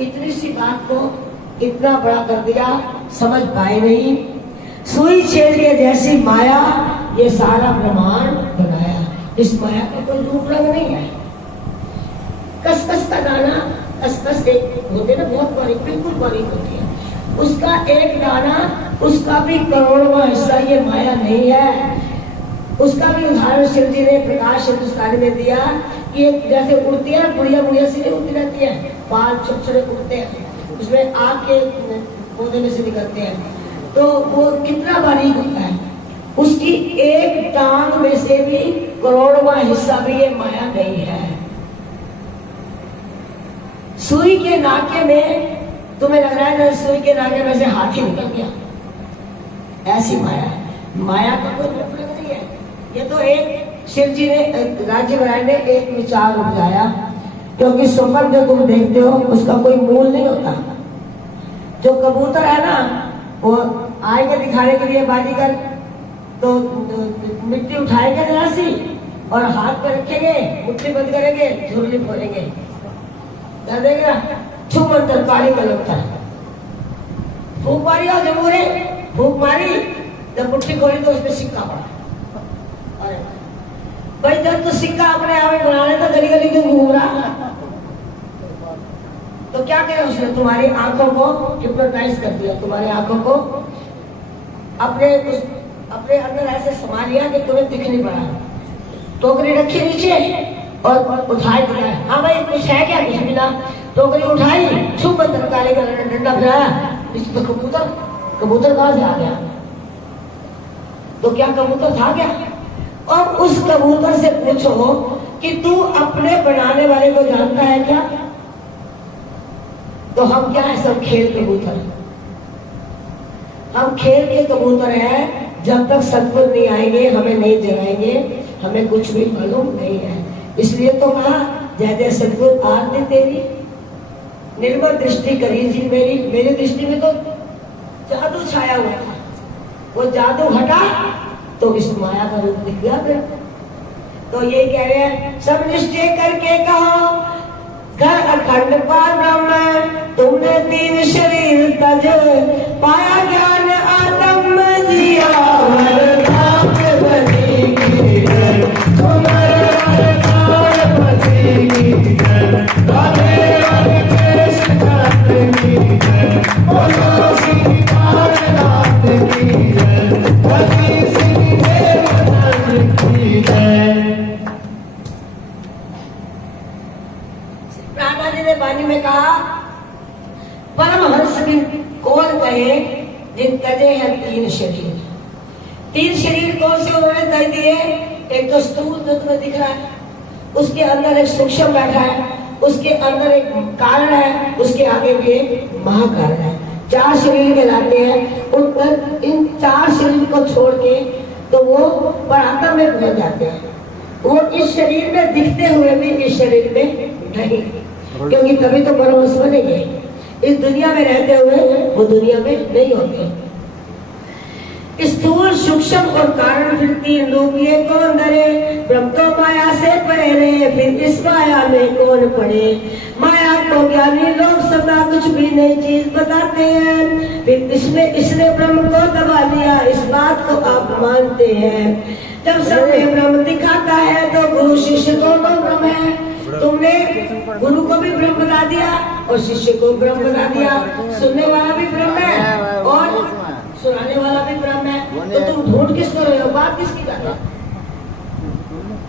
इतनी सी बात को इतना बड़ा कर दिया, समझ पाए नहीं। सुई छेद के जैसी माया ये सारा ब्रह्मांड बनाया, इस माया का कोई रूप रंग नहीं है। कसकस का दाना, कसकस एक होते ना बहुत बारीक, बिल्कुल बारीक होती है, उसका एक दाना, उसका भी करोड़वां हिस्सा ये माया नहीं है। उसका भी उदाहरण शिव जी ने प्रकाश हिंदुस्तानी में दिया कि जैसे उड़ती है बुढ़िया बुढ़िया सी उड़ती रहती है, बाल छोटे छोटे उड़ते हैं, उसमें आग के पौधे में से निकलते हैं, तो वो कितना बारीक होता है। उसकी एक टांग में से भी करोड़वां हिस्सा भी ये माया नहीं है। सुई के नाके में तुम्हें लग रहा है सुई के नाके में से हाथी निकल गया, ऐसी माया है। माया का कोई मतलब नहीं है। ये तो एक शिव जी ने, राज्य बनाए ने एक विचार उपजाया, क्योंकि स्वप्न जो तुम देखते हो उसका कोई मूल नहीं होता। जो कबूतर है ना, वो आएंगे दिखाने के लिए बाजीगर, तो मिट्टी उठाएंगे जरा सी और हाथ पे रखेंगे, मुट्ठी बंद करेंगे, झुर्री फोड़ेंगे, कर देंगे छू मंत्र पानी का लगता है। फूक मारी और जमूरे फूक मारी, जब मुट्ठी खोली तो उसमें सिक्का पड़ा। अरे भाई जब तो सिक्का अपने आप में बनाने तो गली गली क्यों घूम रहा? तो क्या करे उसने, तुम्हारी आंखों को हिप्नोटाइज कर दिया, तुम्हारी आंखों को अपने उस अपने अंदर ऐसे समा लिया कि तुम्हें दिख नहीं पड़ा। टोकरी रखी नीचे और उठाई दिया, हाँ भाई कुछ है क्या? कुछ भी ना। टोकरी उठाई, छुप अंदर काले का डंडा फैलाया, नीचे तो कबूतर। कबूतर कहाँ से आ गया? तो क्या कबूतर था क्या? और उस कबूतर से पूछो कि तू अपने बनाने वाले को जानता है क्या? तो हम क्या है, सब खेल कबूतर। हम खेल के कबूतर हैं। जब तक सदगुरु नहीं आएंगे, हमें नहीं जगाएंगे, हमें कुछ भी मालूम नहीं है। इसलिए तो कहा, जय जय सदगुरु आरती तेरी, निर्मल दृष्टि करी जी मेरी। मेरी दृष्टि में तो जादू छाया हुआ था, वो जादू हटा तो इस माया का रूप दिख गया फिर। तो ये कह रहे हैं, सब निश्चय करके कहो घर अखंड पार ब्रह्म, तुमने 3 शरीर तज पाया ज्ञान आत्म जिया। वाणी में कहा, परमहंस भी कौन कहे जिन तजे हैं 3 शरीर। 3 शरीर कौन से उन्होंने तय दिए? एक तो स्थूल जो तुम्हें दिख रहा है, उसके अंदर एक सूक्ष्म बैठा है, उसके अंदर एक कारण है, उसके आगे भी एक महाकारण है। 4 शरीर कहलाते हैं। उन इन 4 शरीर को छोड़ के तो वो परात्म में पहुंच जाते हैं। वो इस शरीर में दिखते हुए भी इस शरीर में नहीं, क्योंकि तभी तो परमहंस बनेंगे। इस दुनिया में रहते हुए वो दुनिया में नहीं होते। स्थूल सूक्ष्म और कारण फिर 3 रूप ये कौन धरे? ब्रह्म तो माया से पहले, फिर इस माया में कौन पड़े? माया को ज्ञानी लोग सदा कुछ भी नई चीज बताते हैं, फिर इसमें इसने ब्रह्म को दबा लिया, इस बात को आप मानते हैं। जब सबने ब्रह्म दिखाता है तो गुरु शिष्य दोनों ब्रह्म है। तुमने गुरु को भी ब्रह्म बता दिया और शिष्य को ब्रह्म बता दिया। सुनने वाला भी ब्रह्म है और सुनाने वाला भी ब्रह्म है। तो तुम ढूंढ किसको रहे हो, बात किसकी कर रहे हो?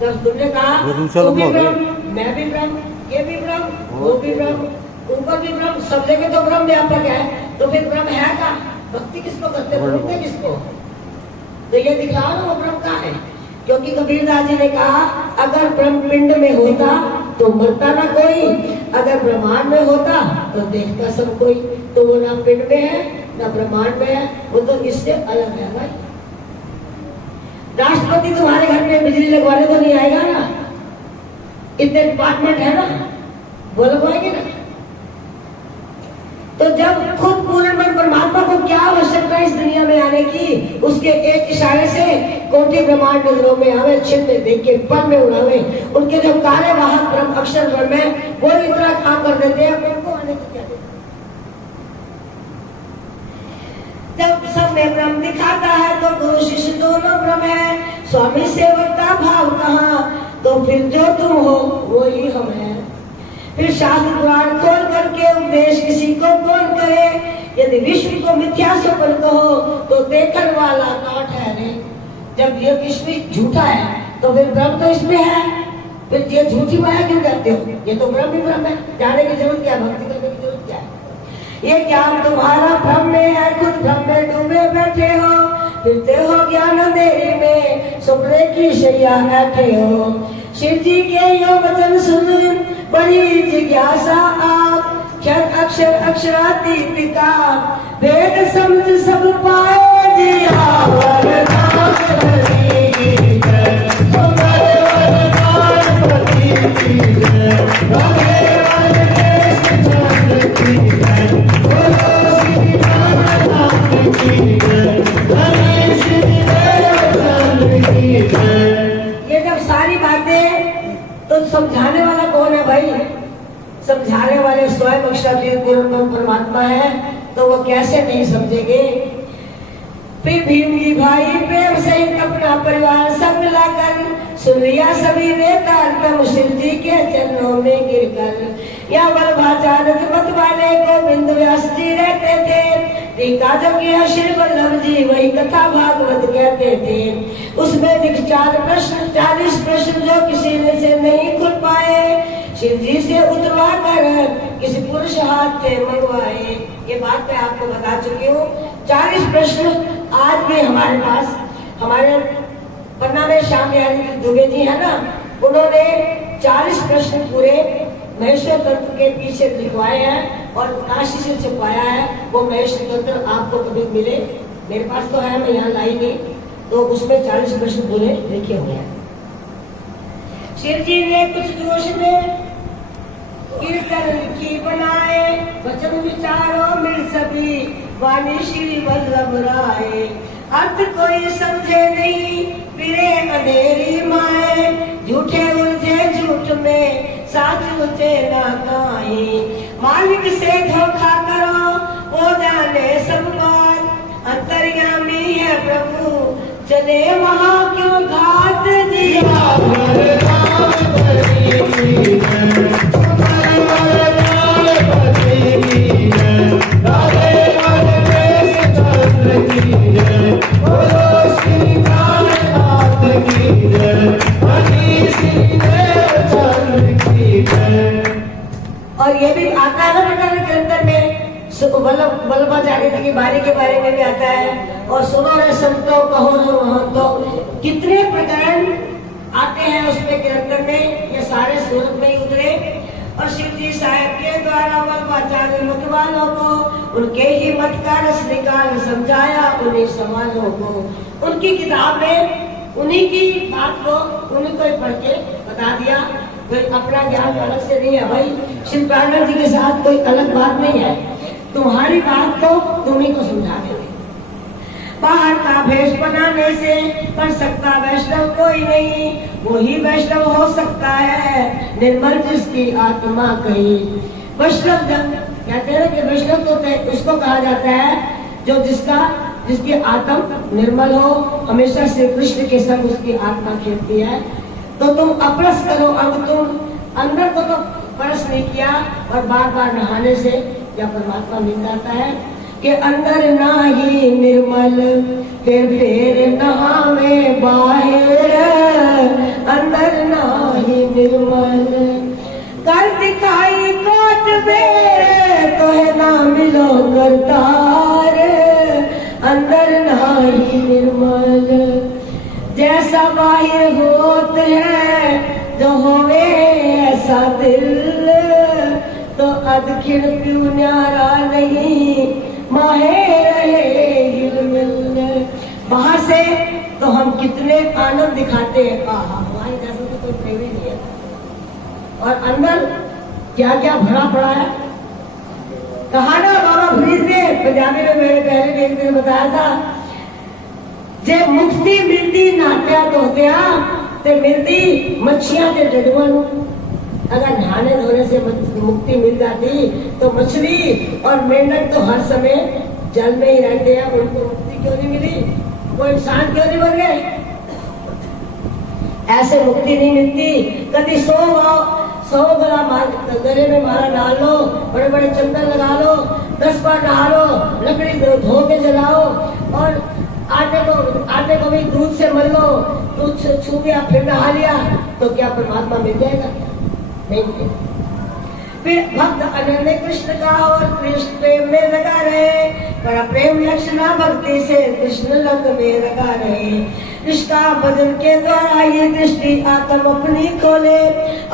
जब तुमने कहा तू भी ब्रह्म, मैं भी ब्रह्म, ये भी ब्रह्म, वो भी ब्रह्म, ऊपर भी ब्रह्म, सब जगह तो ब्रह्म व्यापक है, तो फिर ब्रह्म है का? भक्ति किसको करते, ढूंढते किसको? तो ये दिखाओ ना वो ब्रह्म कहाँ है। क्योंकि कबीरदास जी ने कहा, अगर ब्रह्म पिंड में होता तो मरता ना कोई, अगर ब्रह्मांड में होता तो देखता सब कोई। तो वो ना पिंड में है ना ब्रह्मांड में है, वो तो इससे अलग है भाई। राष्ट्रपति तुम्हारे घर में बिजली लगवाने तो नहीं आएगा ना, इतने डिपार्टमेंट है ना, वो लगवाएंगे ना। तो जब खुद पूर्ण मन परमात्मा को क्या आवश्यकता है इस दुनिया में आने की, उसके एक इशारे से कोटि ब्रह्मांड नजरों में आवे, छिन्न देख के पल में उड़ावे। उनके जो कार्यवाहक ब्रह्म अक्षर ब्रह्म है वो इतना काम कर देते हैं, उनको आने को क्या देते? जब सब में ब्रह्म दिखाता है तो गुरु शिष्य दोनों ब्रह्म है। स्वामी सेवक का भाव कहाँ, तो फिर जो तुम हो वो ही हम है। फिर शास्त्र पुराण खोल करके उपदेश किसी को कौन करे? यदि विश्व को मिथ्या स्वप्न कहो तो देखने वाला ना ठहरे। जब ये विश्व झूठा है तो फिर ब्रह्म तो इसमें है, फिर ये झूठी माया क्यों कहते हो? ये तो ब्रह्म ही ब्रह्म है, जाने की जरूरत क्या, भक्ति करने की जरूरत क्या है? ये ज्ञान तुम्हारा भ्रम में है, खुद भ्रम में डूबे बैठे हो, फिरते हो ज्ञान अंधेरे में, सपने की शैया बैठे हो। शिव जी के यो वचन सुन बड़ी जिज्ञासा आप, क्षर अक्षर अक्षराती पिता, वेद समझ सब पाए जिया वरदान की जय, तुम्हारे वरदान प्रति की जय, तुम्हारे वरदेश चंद्र की जय, बोलो श्री राम की जय, हरे श्री देव की जय। ये जब सारी बातें, तो समझाने वाला कौन है भाई? समझाने वाले स्वयं अक्षर पूर्ण परमात्मा है, तो वो कैसे नहीं समझेंगे? फिर भीम जी भाई प्रेम सहित अपना परिवार सब मिलाकर सुन लिया सभी ने तारतम शिव जी के चरणों में गिरकर। या वल्लभाचार्य मत वाले गोविंद व्यास जी रहते थे, टीका जब किया श्री वल्लभ जी वही कथा भागवत कहते थे। उसमें दिख 40 प्रश्न जो किसी ने से नहीं खुल पाए, शिव जी से उतरवा कर किसी पुरुष हाथ से मंगवाए। ये बात मैं आपको बता चुकी हूँ। 40 प्रश्न आज भी हमारे पास, हमारे पन्ना में श्याम बिहारी दुबे जी है ना, उन्होंने 40 प्रश्न पूरे महेश्वर तंत्र के पीछे लिखवाए हैं और काशी से छुपाया है। वो महेश्वर तंत्र आपको कभी मिले, मेरे पास तो है, मैं यहाँ लाई नहीं, तो उसमें 40 प्रश्न पूरे लिखे हुए हैं। शिव जी ने कुछ जोश में कीर्तन लिखी बनाए, वचन विचारों मिल सभी वाणी श्री वल्लभ राय। अर्थ कोई समझे नहीं फिरे अंधेरी माए, झूठे उलझे झूठ में साच उचे ना काहे। मालिक से धोखा करो वो जाने सब बात, अंतर्यामी है प्रभु चले वहाँ क्यों घात दिया। और ये भी आता है ना बेटा के अंदर में वल्लभाचार्य जी की बारी के बारे में भी आता है। और सुनो रे संतो कहो रे महंतो, कितने प्रकरण आते हैं उसमें ग्रंथ में, ये सारे सूरत में ही उतरे। और शिव जी साहब के द्वारा वल्लभाचार्य मत वालों को उनके ही मत का रस निकाल समझाया उन्हीं समाजों को। उनकी किताब में उन्हीं की बात को उन्हीं को ही पढ़ के बता दिया। कोई अपना ज्ञान अलग से नहीं है भाई, श्री प्राणनाथ जी के साथ कोई अलग बात नहीं है, तुम्हारी बात को तुम्हीं को समझा देंगे। बाहर का भेष बनाने से बन सकता वैष्णव कोई नहीं, वही वैष्णव हो सकता है निर्मल जिसकी आत्मा कही। वैष्णव जब कहते हैं कि वैष्णव तो उसको कहा जाता है जो जिसकी आत्मा निर्मल हो, हमेशा श्री कृष्ण के संग उसकी आत्मा खेलती है। तो तुम अपरस करो, अब तुम अंदर को तो परस नहीं किया और बार बार नहाने से क्या परमात्मा मिल जाता है कि अंदर नाही निर्मल फिर नहावे बाहर, अंदर नाही निर्मल कर दिखाई कोट बेर तो है ना मिलो करतार, अंदर नाही निर्मल। जैसा बाहर होत है जो होवे ऐसा दिल, तो अदखिल क्यों न्यारा नहीं माहे रहे हिलमिल। बाहर से तो हम कितने आनंद दिखाते हैं, हमारी जैसा तो कोई प्रेम ही नहीं है। और अंदर क्या क्या भरा पड़ा है। कहा ना बाबा फरीद ने पंजाबी में मेरे पहले एक दिन बताया था, जे मुक्ति मिलती नाट्या धोतिया ते मिलती मच्छियां के डडुआ। अगर नहाने धोने से मुक्ति मिल जाती तो मछली और मेंढक तो हर समय जल में ही रहते हैं, उनको मुक्ति क्यों नहीं मिली, वो इंसान क्यों नहीं बन गए। ऐसे मुक्ति नहीं मिलती। कभी 100 गले में माला डाल लो, बड़े बड़े चंदन लगा लो, 10 बार नहा लो, लकड़ी धो के जलाओ और आटे को भी दूध से मल लो, दूध से छू गया फिर नहा लिया, तो क्या परमात्मा मिल जाएगा? नहीं मिलेगा। फिर भक्त अनन्य कृष्ण का और कृष्ण प्रेम में लगा रहे, पर प्रेम लक्षणा भक्ति से कृष्ण रंग में लगा रहे। इसका बदन के द्वारा ये दृष्टि आत्म अपनी खोले,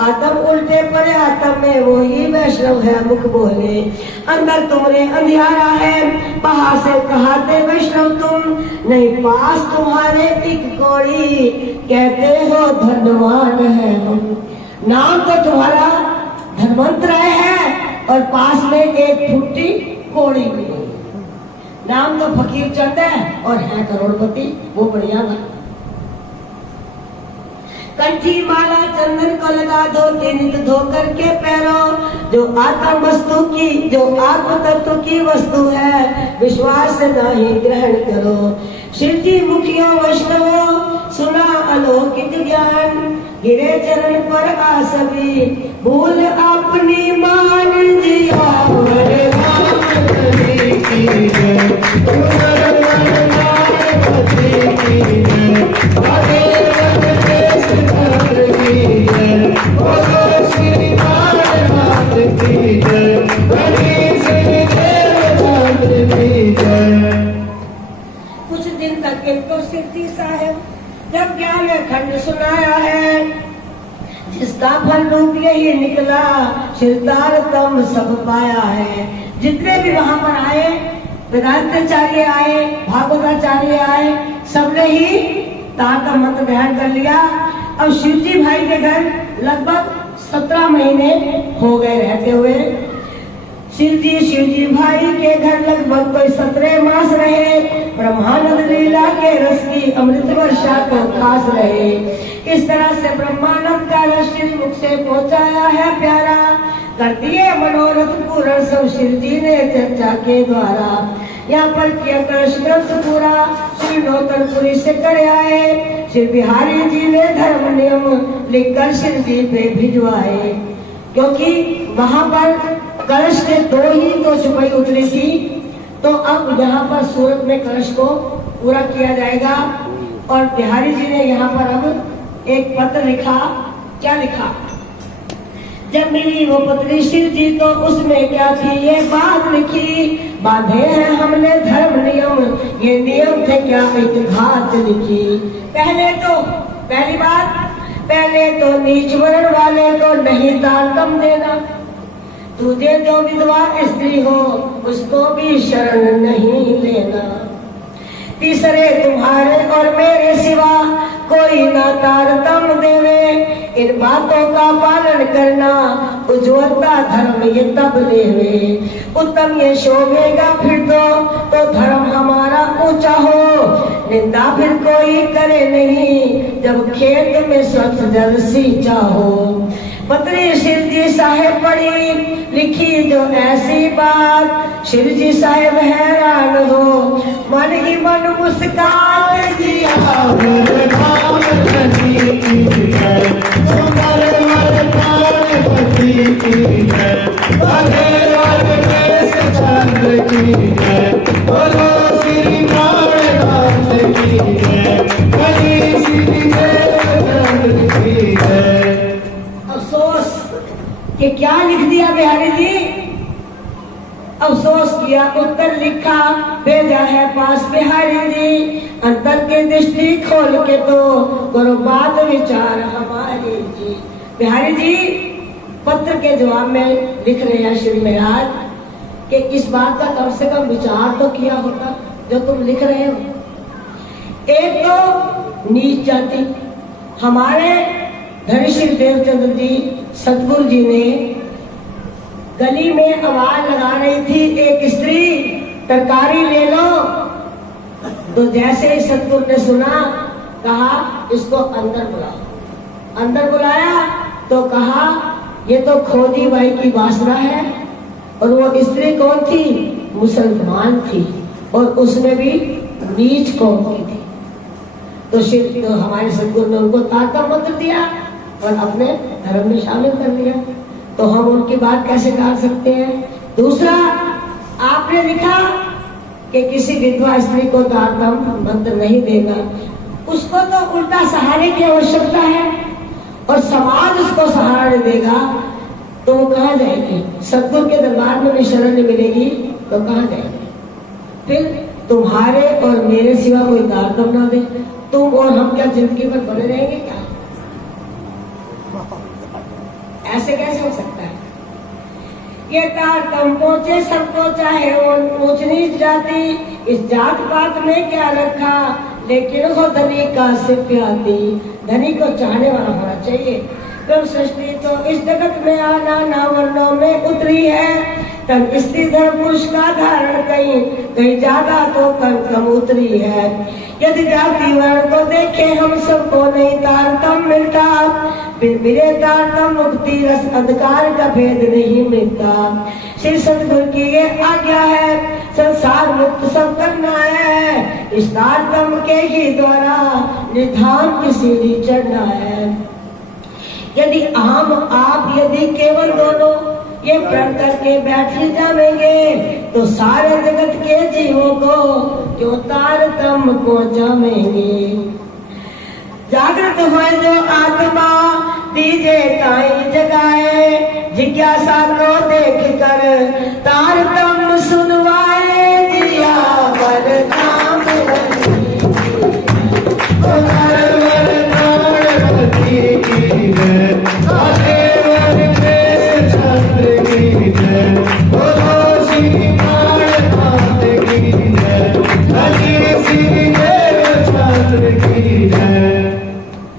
आत्म उल्टे पड़े आत्म में वही वैष्णव है मुख बोले। अंदर तुम्हारे अंधियारा है, बाहर से कहाते वैष्णव तुम, नहीं पास तुम्हारे एक कौड़ी, कहते हो धनवान है हम। नाम तो तुम्हारा धनवंतराय है और पास में एक फुट्टी कौड़ी भी नहीं। नाम तो फकीर चंद है और है करोड़पति, वो बढ़िया बात। कंठी माला चंदन को लगा दो, नित धो करके पैरों, जो आत्म वस्तु की, जो आत्म तत्व की वस्तु है, विश्वास नहीं ग्रहण करो। शिव जी मुखियों वैष्णवों सुना अलौकिक ज्ञान, गिरे चरण पर आ सभी, भूल अपनी मान जिया। कुछ दिन तक इनको सिद्धि साहब जब ज्ञान खंड सुनाया है, जिसका फल रूप यही निकला, सिरदार तम सब पाया है। जितने भी वहां पर आए, वेदांताचार्य आए, भागवताचार्य आए, सबने ही तार का मंत्र ध्यान कर लिया। अब शिवजी भाई के घर लगभग 17 महीने हो गए रहते हुए। शिवजी भाई के घर लगभग कोई 17 मास रहे। ब्रह्मानंद लीला के रस की अमृत वर्षा को खास रहे। इस तरह से ब्रह्मानंद का रस शिव मुख से पहुंचाया है प्यारा। कर दिए मनोरथ पूर्ण सब शिव जी ने चर्चा के द्वारा। यहाँ पर किया कलश ग्रंथ पूरा श्री नौतनपुरी से कर आए। श्री बिहारी जी ने धर्म नियम लिखकर शिव जी पे भिजवाए, क्योंकि वहां पर कलश के 2 ही तो चुपाई उतरी थी। तो अब यहाँ पर सूरत में कलश को पूरा किया जाएगा। और बिहारी जी ने यहाँ पर अब एक पत्र लिखा। क्या लिखा? जब मिली वो पत्री शिव जी तो उसमें क्या थी ये बात लिखी। बांधे हैं हमने धर्म नियम, ये नियम थे क्या एक घात लिखी। पहली बात, पहले तो नीच वर्ण वाले को नहीं तारतम देना। तुझे जो विधवा स्त्री हो उसको भी शरण नहीं लेना। तीसरे तुम्हारे और मेरे सिवा कोई ना तारतम देवे। इन बातों का पालन करना उज्ज्वलता धर्म ये तब लेवे। उत्तम ये शोभेगा फिर तो धर्म हमारा ऊंचा हो। निंदा फिर कोई करे नहीं जब खेत में स्वच्छ जल सींचा हो। पत्री शिव जी साहेब पढ़ी लिखी जो ऐसी बात। शिव जी साहेब हैरान हो मन ही मन मुस्कान दिया। अफसोस कि क्या लिख दिया बिहारी जी। अफसोस किया उत्तर लिखा भेजा है पास बिहारी जी। अंतर के दृष्टि खोल के तो करो बात विचार हमारी जी। बिहारी जी पत्र के जवाब में लिख रहे हैं श्री महाराज कि इस बात का कम से कम विचार तो किया होता जो तुम लिख रहे हो। एक तो नीच जाति, हमारे धनश्री देवचंद्र जी सतगुरु जी ने गली में आवाज लगा रही थी एक स्त्री तरकारी ले लो। तो जैसे ही सतगुरु ने सुना कहा इसको अंदर बुलाओ। अंदर बुलाया तो कहा ये तो खोजी बाई की वासना है। और वो स्त्री कौन थी? मुसलमान थी और उसमें भी नीच कौम की थी। तो हमारे सतगुरु ने उनको तारतम मंत्र दिया और अपने धर्म में शामिल कर लिया। तो हम उनकी बात कैसे टाल सकते हैं? दूसरा, आपने लिखा कि किसी विधवा स्त्री को तारतम मंत्र नहीं देना। उसको तो उल्टा सहारे की आवश्यकता है और समाज उसको सहारा देगा तो वो कहाँ जाएगी? सतगुरु के दरबार में शरण नहीं मिलेगी तो कहाँ जाएगी? फिर तुम्हारे और मेरे सिवा कोई तारतम ना दे, तुम और हम क्या जिंदगी भर बने रहेंगे क्या? ऐसे कैसे हो सकता है? ये तारतम पहुंचे सबको चाहे वो ऊंच नीच जाति। इस जात पात में क्या रखा, लेकिन हो धनी का सिफाती। धनी को चाहने वाला होना चाहिए। ब्रह्म सृष्टि तो इस जगत में आना ना वर्णों में उतरी है। तब स्त्री धर्म पुरुष का धारण कहीं कहीं ज्यादा तो कम उतरी है। यदि जाति वर्ण को देखे हम सबको नहीं तारतम मिलता। बिरे तारतम मुक्ति रस अंधकार का भेद नहीं मिलता। श्री सतगुरु की ये आज्ञा है संसार मुक्त सब करना है। इस तारतम के ही द्वारा निधान की सीढ़ी चढ़ना है। यदि हम आप यदि केवल दोनों ये प्रण करके बैठ जावेंगे तो सारे जगत के जीवों को क्यों तारतम्य को जामेंगे। जागृत हुए जो आत्मा दीजे ताई जगाए, जिज्ञासा को देख कर तारतम्य सुनवाए, जिया पर नाम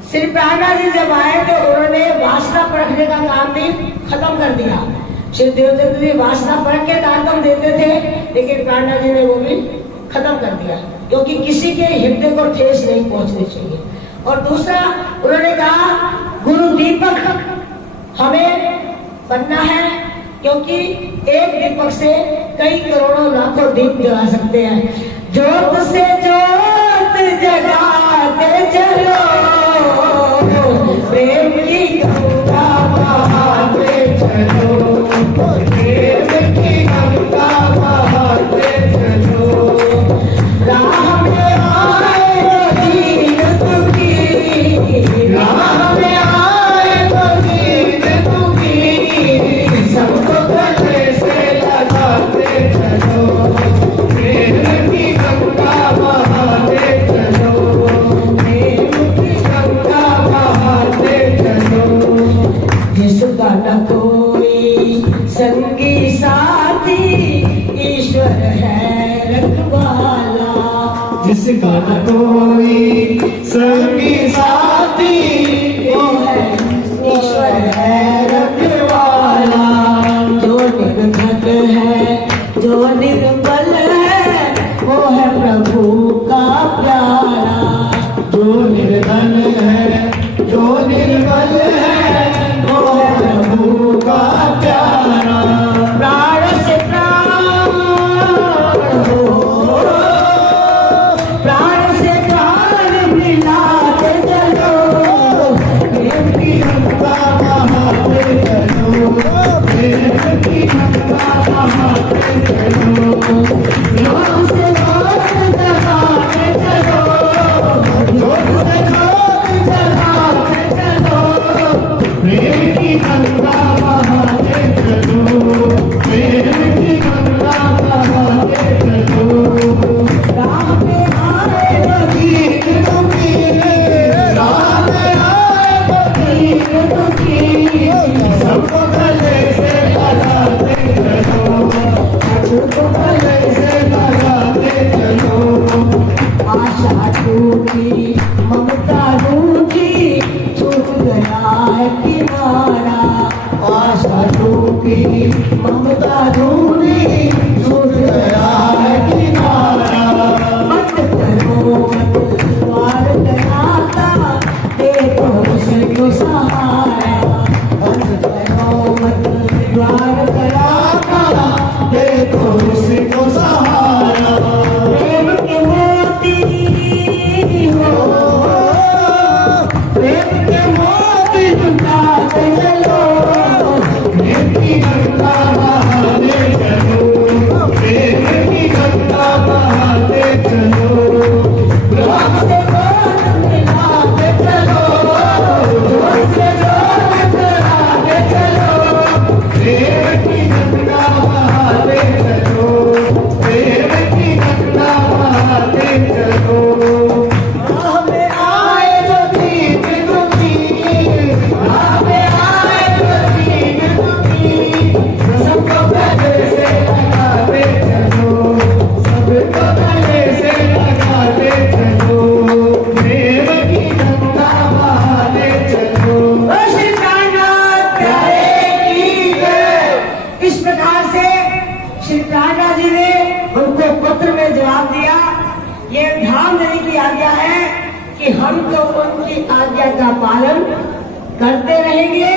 श्री प्रहलाद जी जब आए तो उन्होंने वासना परखने का काम भी खत्म कर दिया। श्री देवदत्त जी वासना परख के दातम देते थे, लेकिन प्रहलाद जी ने वो भी खत्म कर दिया, क्योंकि किसी के हृदय को ठेस नहीं पहुंचनी चाहिए। और दूसरा उन्होंने कहा गुरु दीपक हमें बनना है, क्योंकि एक दीपक से कई करोड़ों लाखों दीप जला सकते हैं। ज्योत से ज्योत जगाते चलो, प्रेम की गंगा बहाते चलो, प्रेम की गंगा बहाते चलो। राह में आए तो दीन दुखी, राह में आए तो दीन दुखी, सबको गले से लगाते चलो, प्रेम की गंगा बहाते चलो, प्रेम की गंगा बहाते चलो। जिसका न कोई संगी साथी ईश्वर है रखवाला, जिसका न कोई संगी साथी वो है ईश्वर है रखवाला। जो निर्धन है जो निर्बल है वो है प्रभु का प्यारा, जो निर्धन है जो निर्बल है वो है प्रभु का प्यारा। प्राण से प्राण हो, प्राण से प्राण मिलाते चलो, प्रेम की गंगा बहाते चलो, प्रेम की गंगा बहाते चलो, योग से योग जगाते चलो, योग से योग जगाते चलो, प्रेम की गंगा बहाते चलो, प्रेम की गंगा बहाते चलो। राह में आए तो दीन दुखी, राह में आए तो दीन दुखी, सबको गले से लगाते चलो, सबको गले से लगाते चलो। आशा टूटी ममता रूठी, छूट गया है किनारा, आशा टूटी ममता रूठी, छूट गया है किनारा। मत करो मत द्वार कराता, देखो उसको सहारा, मत करो मत द्वार कराता, देखो उसको सहारा। प्रेम के मोती हो, प्रेम के मोती लुटाते चलो, प्रेम की गंगा बहाते चलो, प्रेम की गंगा बहाते चलो। योग से योग मिलाते चलो, योग से योग मिलाते चलो, प्रेम की गंगा बहाते चलो, प्रेम की गंगा बहाते चलो। राह में आए तो दीन दुखी, राह में आए तो दीन दुखी, सबको गले से लगाते चलो, सबको गले से लगाते चलो, प्रेम की गंगा बहाते चलो। ओ श्री कायनात प्यारे की जय। इस प्रकार से श्री प्रहलाद जी ने उनको पत्र में जवाब दिया, ये ध्यान देने की आज्ञा है कि हम तो उनकी आज्ञा का पालन करते रहेंगे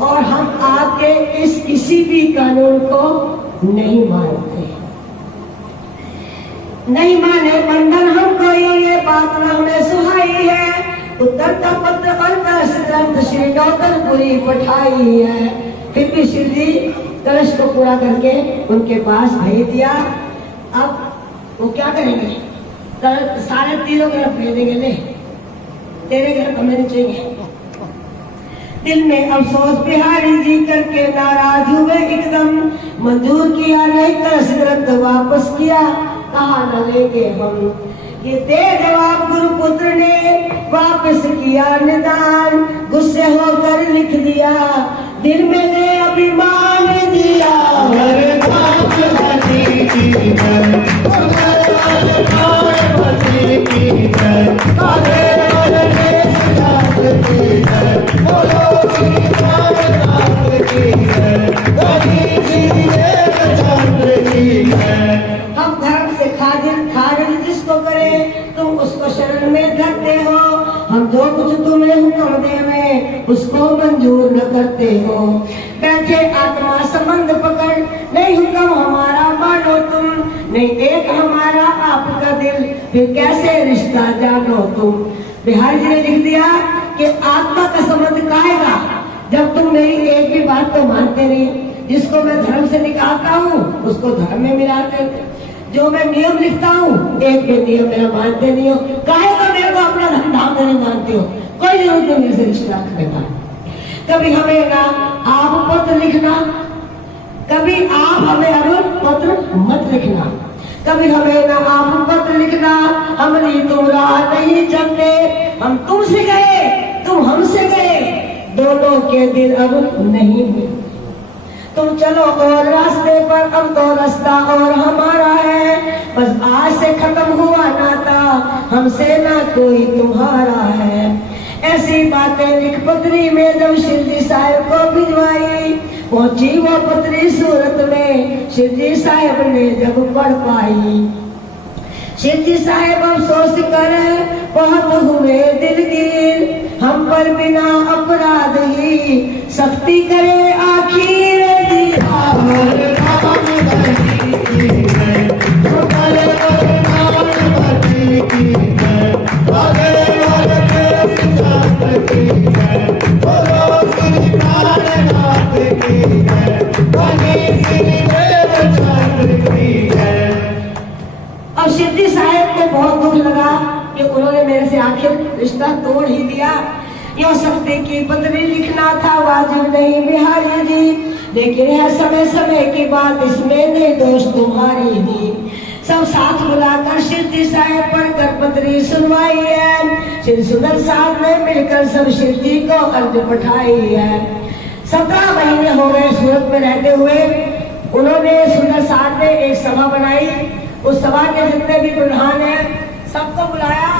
और हम आपके इस किसी भी कानून को नहीं मानते, नहीं माने बंधन हमको ये बात न हमें सुहाई है। उत्तर का पत्र अंत श्री नौतनपुरी पठाई है, फिर भी शिव जी कलश को पूरा करके उनके पास भेज दिया। अब वो क्या करेंगे, सारे तीनों तरफ भेज देंगे, ले तेरे घर हमें नहीं चाहिए। दिल में अफसोस बिहारी जी करके नाराज हुए एकदम, मंजूर किया नहीं कलश ग्रंथ वापस किया, कहा न लेंगे हम। ये दे जवाब गुरुपुत्र ने वापस किया निदान, गुस्से होकर लिख दिया दिल में ने अभिमान दिया। हम धर्म से खारिज जिसको करे तुम उसको शरण में धरते हो, हम जो कुछ तुम्हें हुक्म देवे उसको मंजूर न करते हो। बैठे आत्मा संबंध पकड़ नहीं हुक्म हमारा मानो तुम, नहीं एक हमारा आपका दिल फिर कैसे रिश्ता जानो तुम। बिहारी जी ने लिख दिया कि आत्मा का संबंध काएगा जब तुम मेरी एक भी बात तो मानते नहीं। जिसको मैं धर्म से निकालता हूँ उसको धर्म में मिलाते, जो मैं नियम लिखता हूँ एक भी नियम मेरा मानते नहीं हो। काहे का मेरे को अपना धर्म नहीं मानते हो, कोई जरूरत नहीं मेरे से रिश्ता रखने का। कभी हमें ना आप पत्र लिखना, कभी आप हमें अरुण पत्र मत लिखना, कभी हमें ना आप पत्र लिखना, हमारी तुम राह नहीं चलते, हम तुमसे गए तुम हमसे गए, दोनों के दिल अब नहीं मिलते। तुम चलो और रास्ते पर, अब तो रास्ता और हमारा है, बस आज से खत्म हुआ नाता, हमसे ना कोई तुम्हारा है। ऐसी बातें लिख पत्री में जब शिवजी साहिब को भिजवाई, पहुंची वो पत्री सूरत में शिवजी साहिब ने जब पढ़ पाई। शिवजी साहिब अफसोस कर बहुत हुए दिलगीर, हम पर बिना अपराध ही सख्ती करे आखिर जी। अब शिवजी साहिब को बहुत दुख लगा कि उन्होंने मेरे से आखिर रिश्ता तोड़ ही दिया। यो सख्ती की पत्री लिखना था वाजिब नहीं बिहारी जी, लेकिन है समय समय की बात, इसमें नहीं दोष तुम्हारी ही। सब साथ बुलाकर शिवजी साहिब पढ़कर पत्री सुनवाई है, श्री सुंदर साहब ने मिलकर सब शिवजी को अर्ज पठाई है। 17 महीने हो गए सूरत में रहते हुए, उन्होंने सुंदर साहब ने एक सभा बनाई। उस सभा के जितने भी प्रधान हैं सबको बुलाया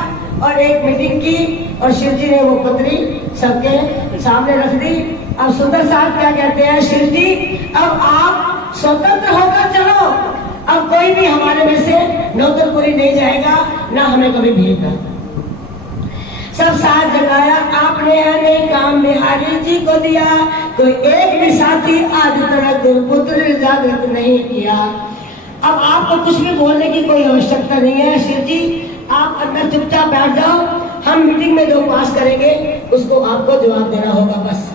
और एक मीटिंग की, और शिव जी ने वो पत्री सबके सामने रख दी। अब सुंदर साहब क्या कहते हैं, शिव जी अब आप स्वतंत्र होकर चलो, अब कोई भी हमारे में से नौकरपुरी नहीं जाएगा, ना हमें कभी भेजना। सब साथ जगाया आपने अनेक काम बिहारी जी को दिया, कोई एक भी साथी आज तक गुरुपुत्र जागृत नहीं किया। अब आपको कुछ भी बोलने की कोई आवश्यकता नहीं है शिव जी, आप अंदर चुपचाप बैठ जाओ, हम मीटिंग में जो पास करेंगे उसको आपको जवाब देना होगा बस।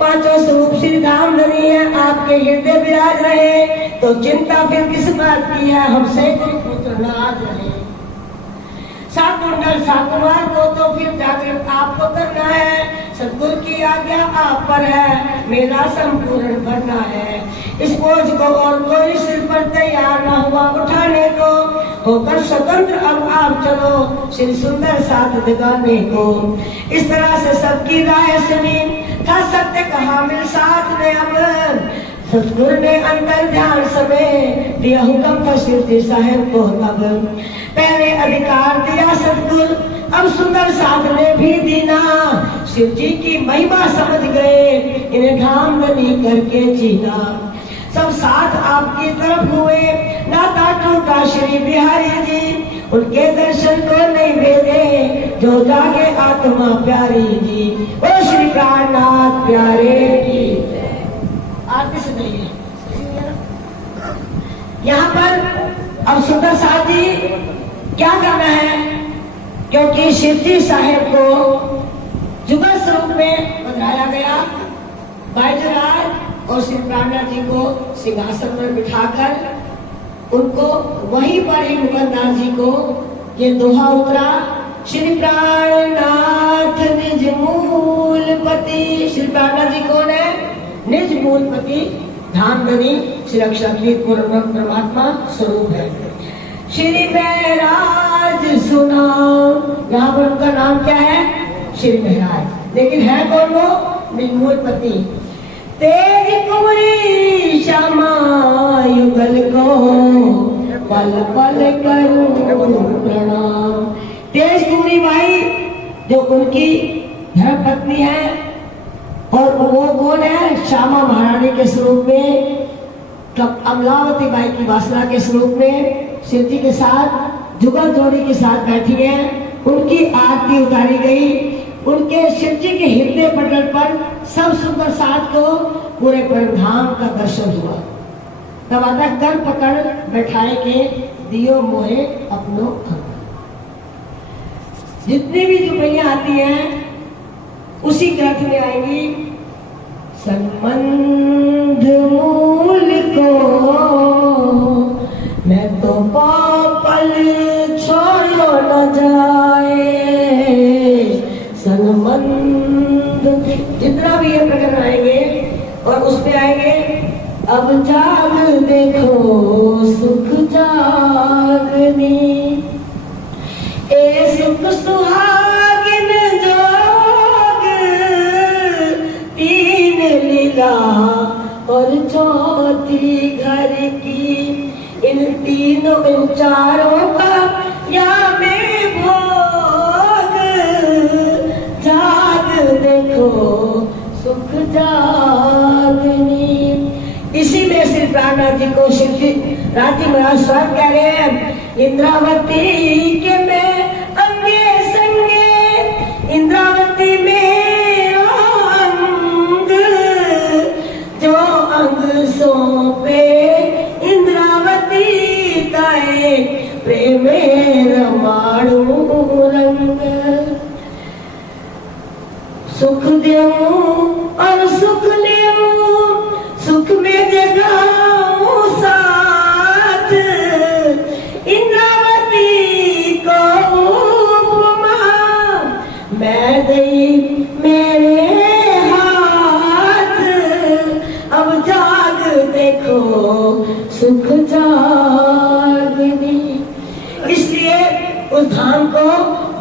पांचों स्वरूप श्री धाम धनी है, आपके हृदय विराज रहे, तो चिंता फिर किस बात की है, हमसे गुरुपुत्र नाराज रहे। साकुंडल साकुमार को तो फिर जागृत आपको करना है, सदगुरु की आज्ञा आप पर है, मेरा संपूर्ण भरना है। इस बोझ को और कोई सिर पर तैयार न हुआ उठाने को, होकर स्वतंत्र अब आप चलो श्री सुंदर साथ जगाने को। इस तरह से सबकी राय सुनी, था सत्य कहा मिल साथ में। अब सतगुरु ने अंतर ध्यान समय दिया हुक्म था शिवजी साहेब को, तब पहले अधिकार दिया सतगुरु, अब सुंदर साथ ने भी दीना। शिव जी की महिमा समझ गए, इन्हें धाम धनी करके जीना। सब साथ आपकी तरफ हुए, नाता टूटा श्री बिहारी जी, उनके दर्शन को नहीं भेजे, जो जागे आत्मा प्यारी जी। ओ श्री प्राणनाथ प्यारे की आरती से नहीं है। यहाँ पर अब सुंदर साहब जी क्या करना है, क्योंकि शिवजी साहेब को जुगल स्वरूप में बतलाया गया। बाइजराज और श्री प्राणनाथ जी को सिंहासन पर बिठाकर उनको वहीं पर ही मुकुंददास जी को ये दोहा उतरा, श्री प्राणनाथ निज मूलपति। श्री प्राणनाथ जी कौन है? निज मूलपति धामधनी श्री अक्षरलील परमात्मा स्वरूप है। श्री महराज सुना, यहाँ पर उनका नाम क्या है? श्री महराज, लेकिन है कौन वो? निज मूलपति। तेज कुंवरी श्यामा युगल को पल पल करूं प्रणाम। तेज कुंवरी बाई जो उनकी धर्म पत्नी है, और वो कौन है? श्यामा महारानी के स्वरूप में, तब अमलावती बाई की वासना के स्वरूप में शिव जी के साथ जुगल जोड़ी के साथ बैठी है। उनकी आरती उतारी गई। उनके शिव जी के हृदय पटल पर सब सुंदर साथ को पूरे परधाम का दर्शन हुआ। तब आता कर पकड़ बैठाए के दियो मोहे अपनो अंग। जितनी भी जुपैया आती हैं उसी ग्रंथ में आएंगी। संबंध मूल को मैं तो पापल छोड़ो न जाए। संबंध जितना भी ये प्रकरण आएंगे और उसमें आएंगे, अब जाग देखो सुख जागनी, ए सुख सुहागिन जोग, तीन लीला और चौथी घर की, इन तीनों इन चारों का या में भोग, जाग देखो सुख जागनी। इसी में श्री प्राणनाथ जी को शिव जी राजी महाराज स्वयं कह रहे हैं, इंद्रावती के मैं अंगे संगे, इंद्रावती में अंग, जो अंग सौंपे इंद्रावती ताए, प्रेमे रमाणु रंग। सुख देऊं और सुख लेऊं, सुख में जगाऊं साथ, इंद्रावती को उपमा मैं गई मेरे हाथ, अब जाग देखो सुख जागनी। इसलिए उस धाम को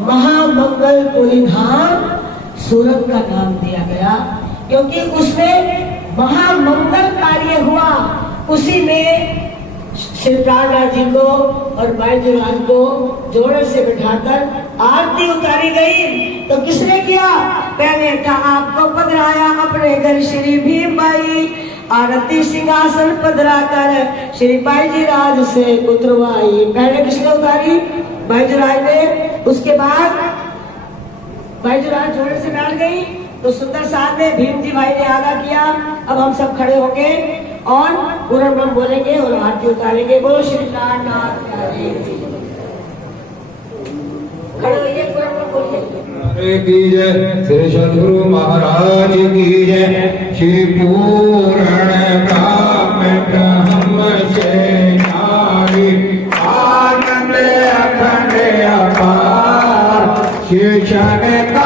महामंगलपुरी धाम सूरत का नाम दिया गया, क्योंकि उसमें महामंगल कार्य हुआ। उसी में श्री प्राणनाथ जी को और बैजूनाथ को जोड़े से बिठाकर आरती उतारी गई। तो किसने किया? पहले था आपको पधराया अपने घर श्री भीमबाई, आरती सिंहासन पधरा कर श्री बैजूराज से उतरवाई। पहले किसने उतारी? बैजूराज ने। उसके बाद बैजूराज जोड़े से बैठ गई तो सुंदर साथ में भीम जी भाई ने आगा किया। अब हम सब खड़े होंगे और पूर्ण ब्रह्म बोलेंगे और आरती उतारेंगे। बोलो श्री प्राणनाथ खड़े होइए, पूर्ण ब्रह्म बोलिए। की जय श्री सद्गुरु महाराज की जय। श्री पूर्ण ब्रह्म हमसे नारी, आनंद अखंड अपार, शिक्षण का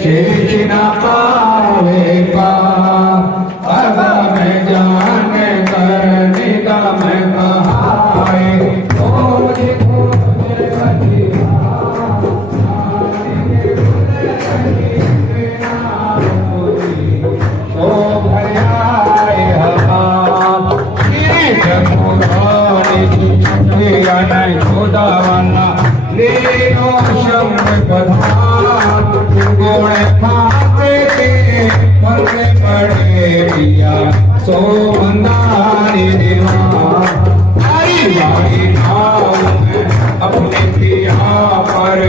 शेष न पावे पार, अब मैं जान कर निगम कहाए, सो मंदारी दीवार आई वाली नाव में अपने पिया पर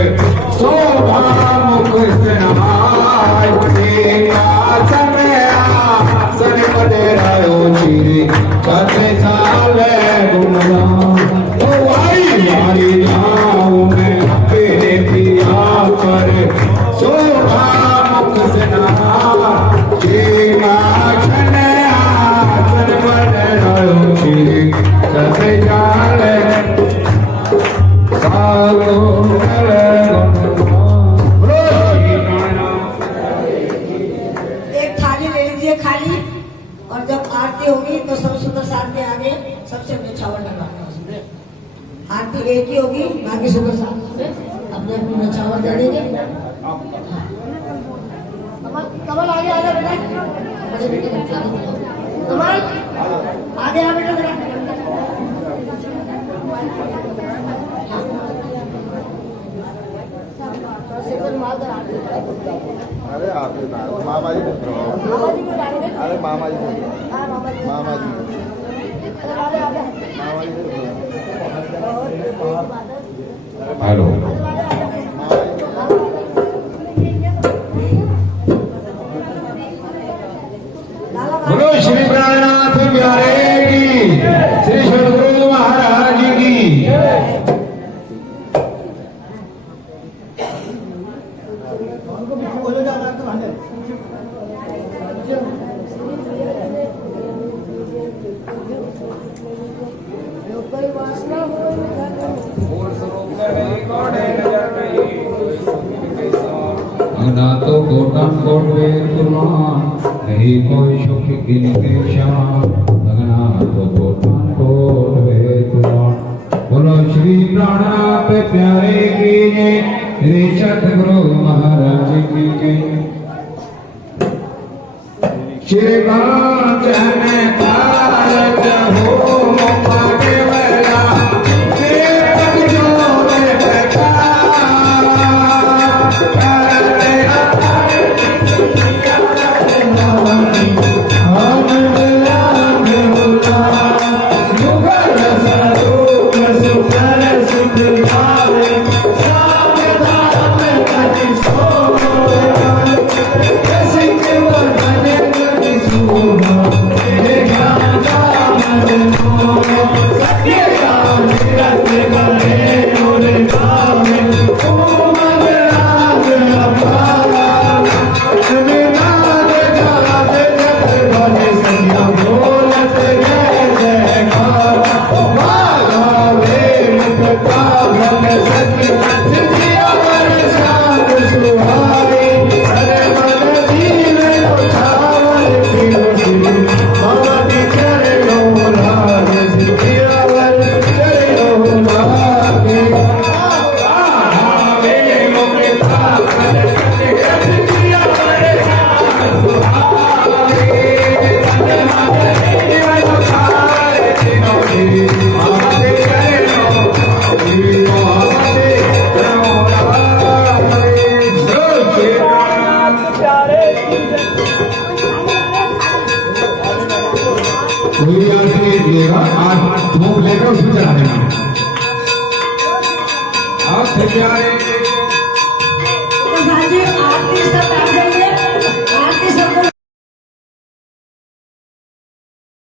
शोभा मुख सनाय, देखा समय आसन बदरायो चिरे कथे साले गुणगान। तो आई वाली नाव में अपने पिया पर शोभा मुख सनाय, भागो नर बोलो श्री प्राणनाथ। एक थाली ले लीजिए खाली, और जब आरती होगी तो सब सुदर्शन के आगे सबसे निछावर लगाना उसमें। आरती एक ही होगी, बाकी सुदर्शन अपने अपने निछावर दे देंगे। कमल आगे आ जा बेटा, कमल आगे आ बेटा जरा। अरे आप मामा जी पुत्र हो। अरे मामा जी मामा जी हेलो बोलो श्री प्राणनाथ प्यारे की, श्री सद्गुरु महाराज की। ना तो कोटन कोट वेद पुराण, नहीं कोई सुख गिन पेशान। लगना तो कोटन कोट वेद पुराण। बोलो श्री प्राणनाथ प्यारे की जय, श्री सद्गुरु महाराज की जय। श्री कांचन कारज हो मुख केवला, कोई आरती लेगा, आज धूप लेकर उसमें चढ़ा देना। आप प्यारे आरती सब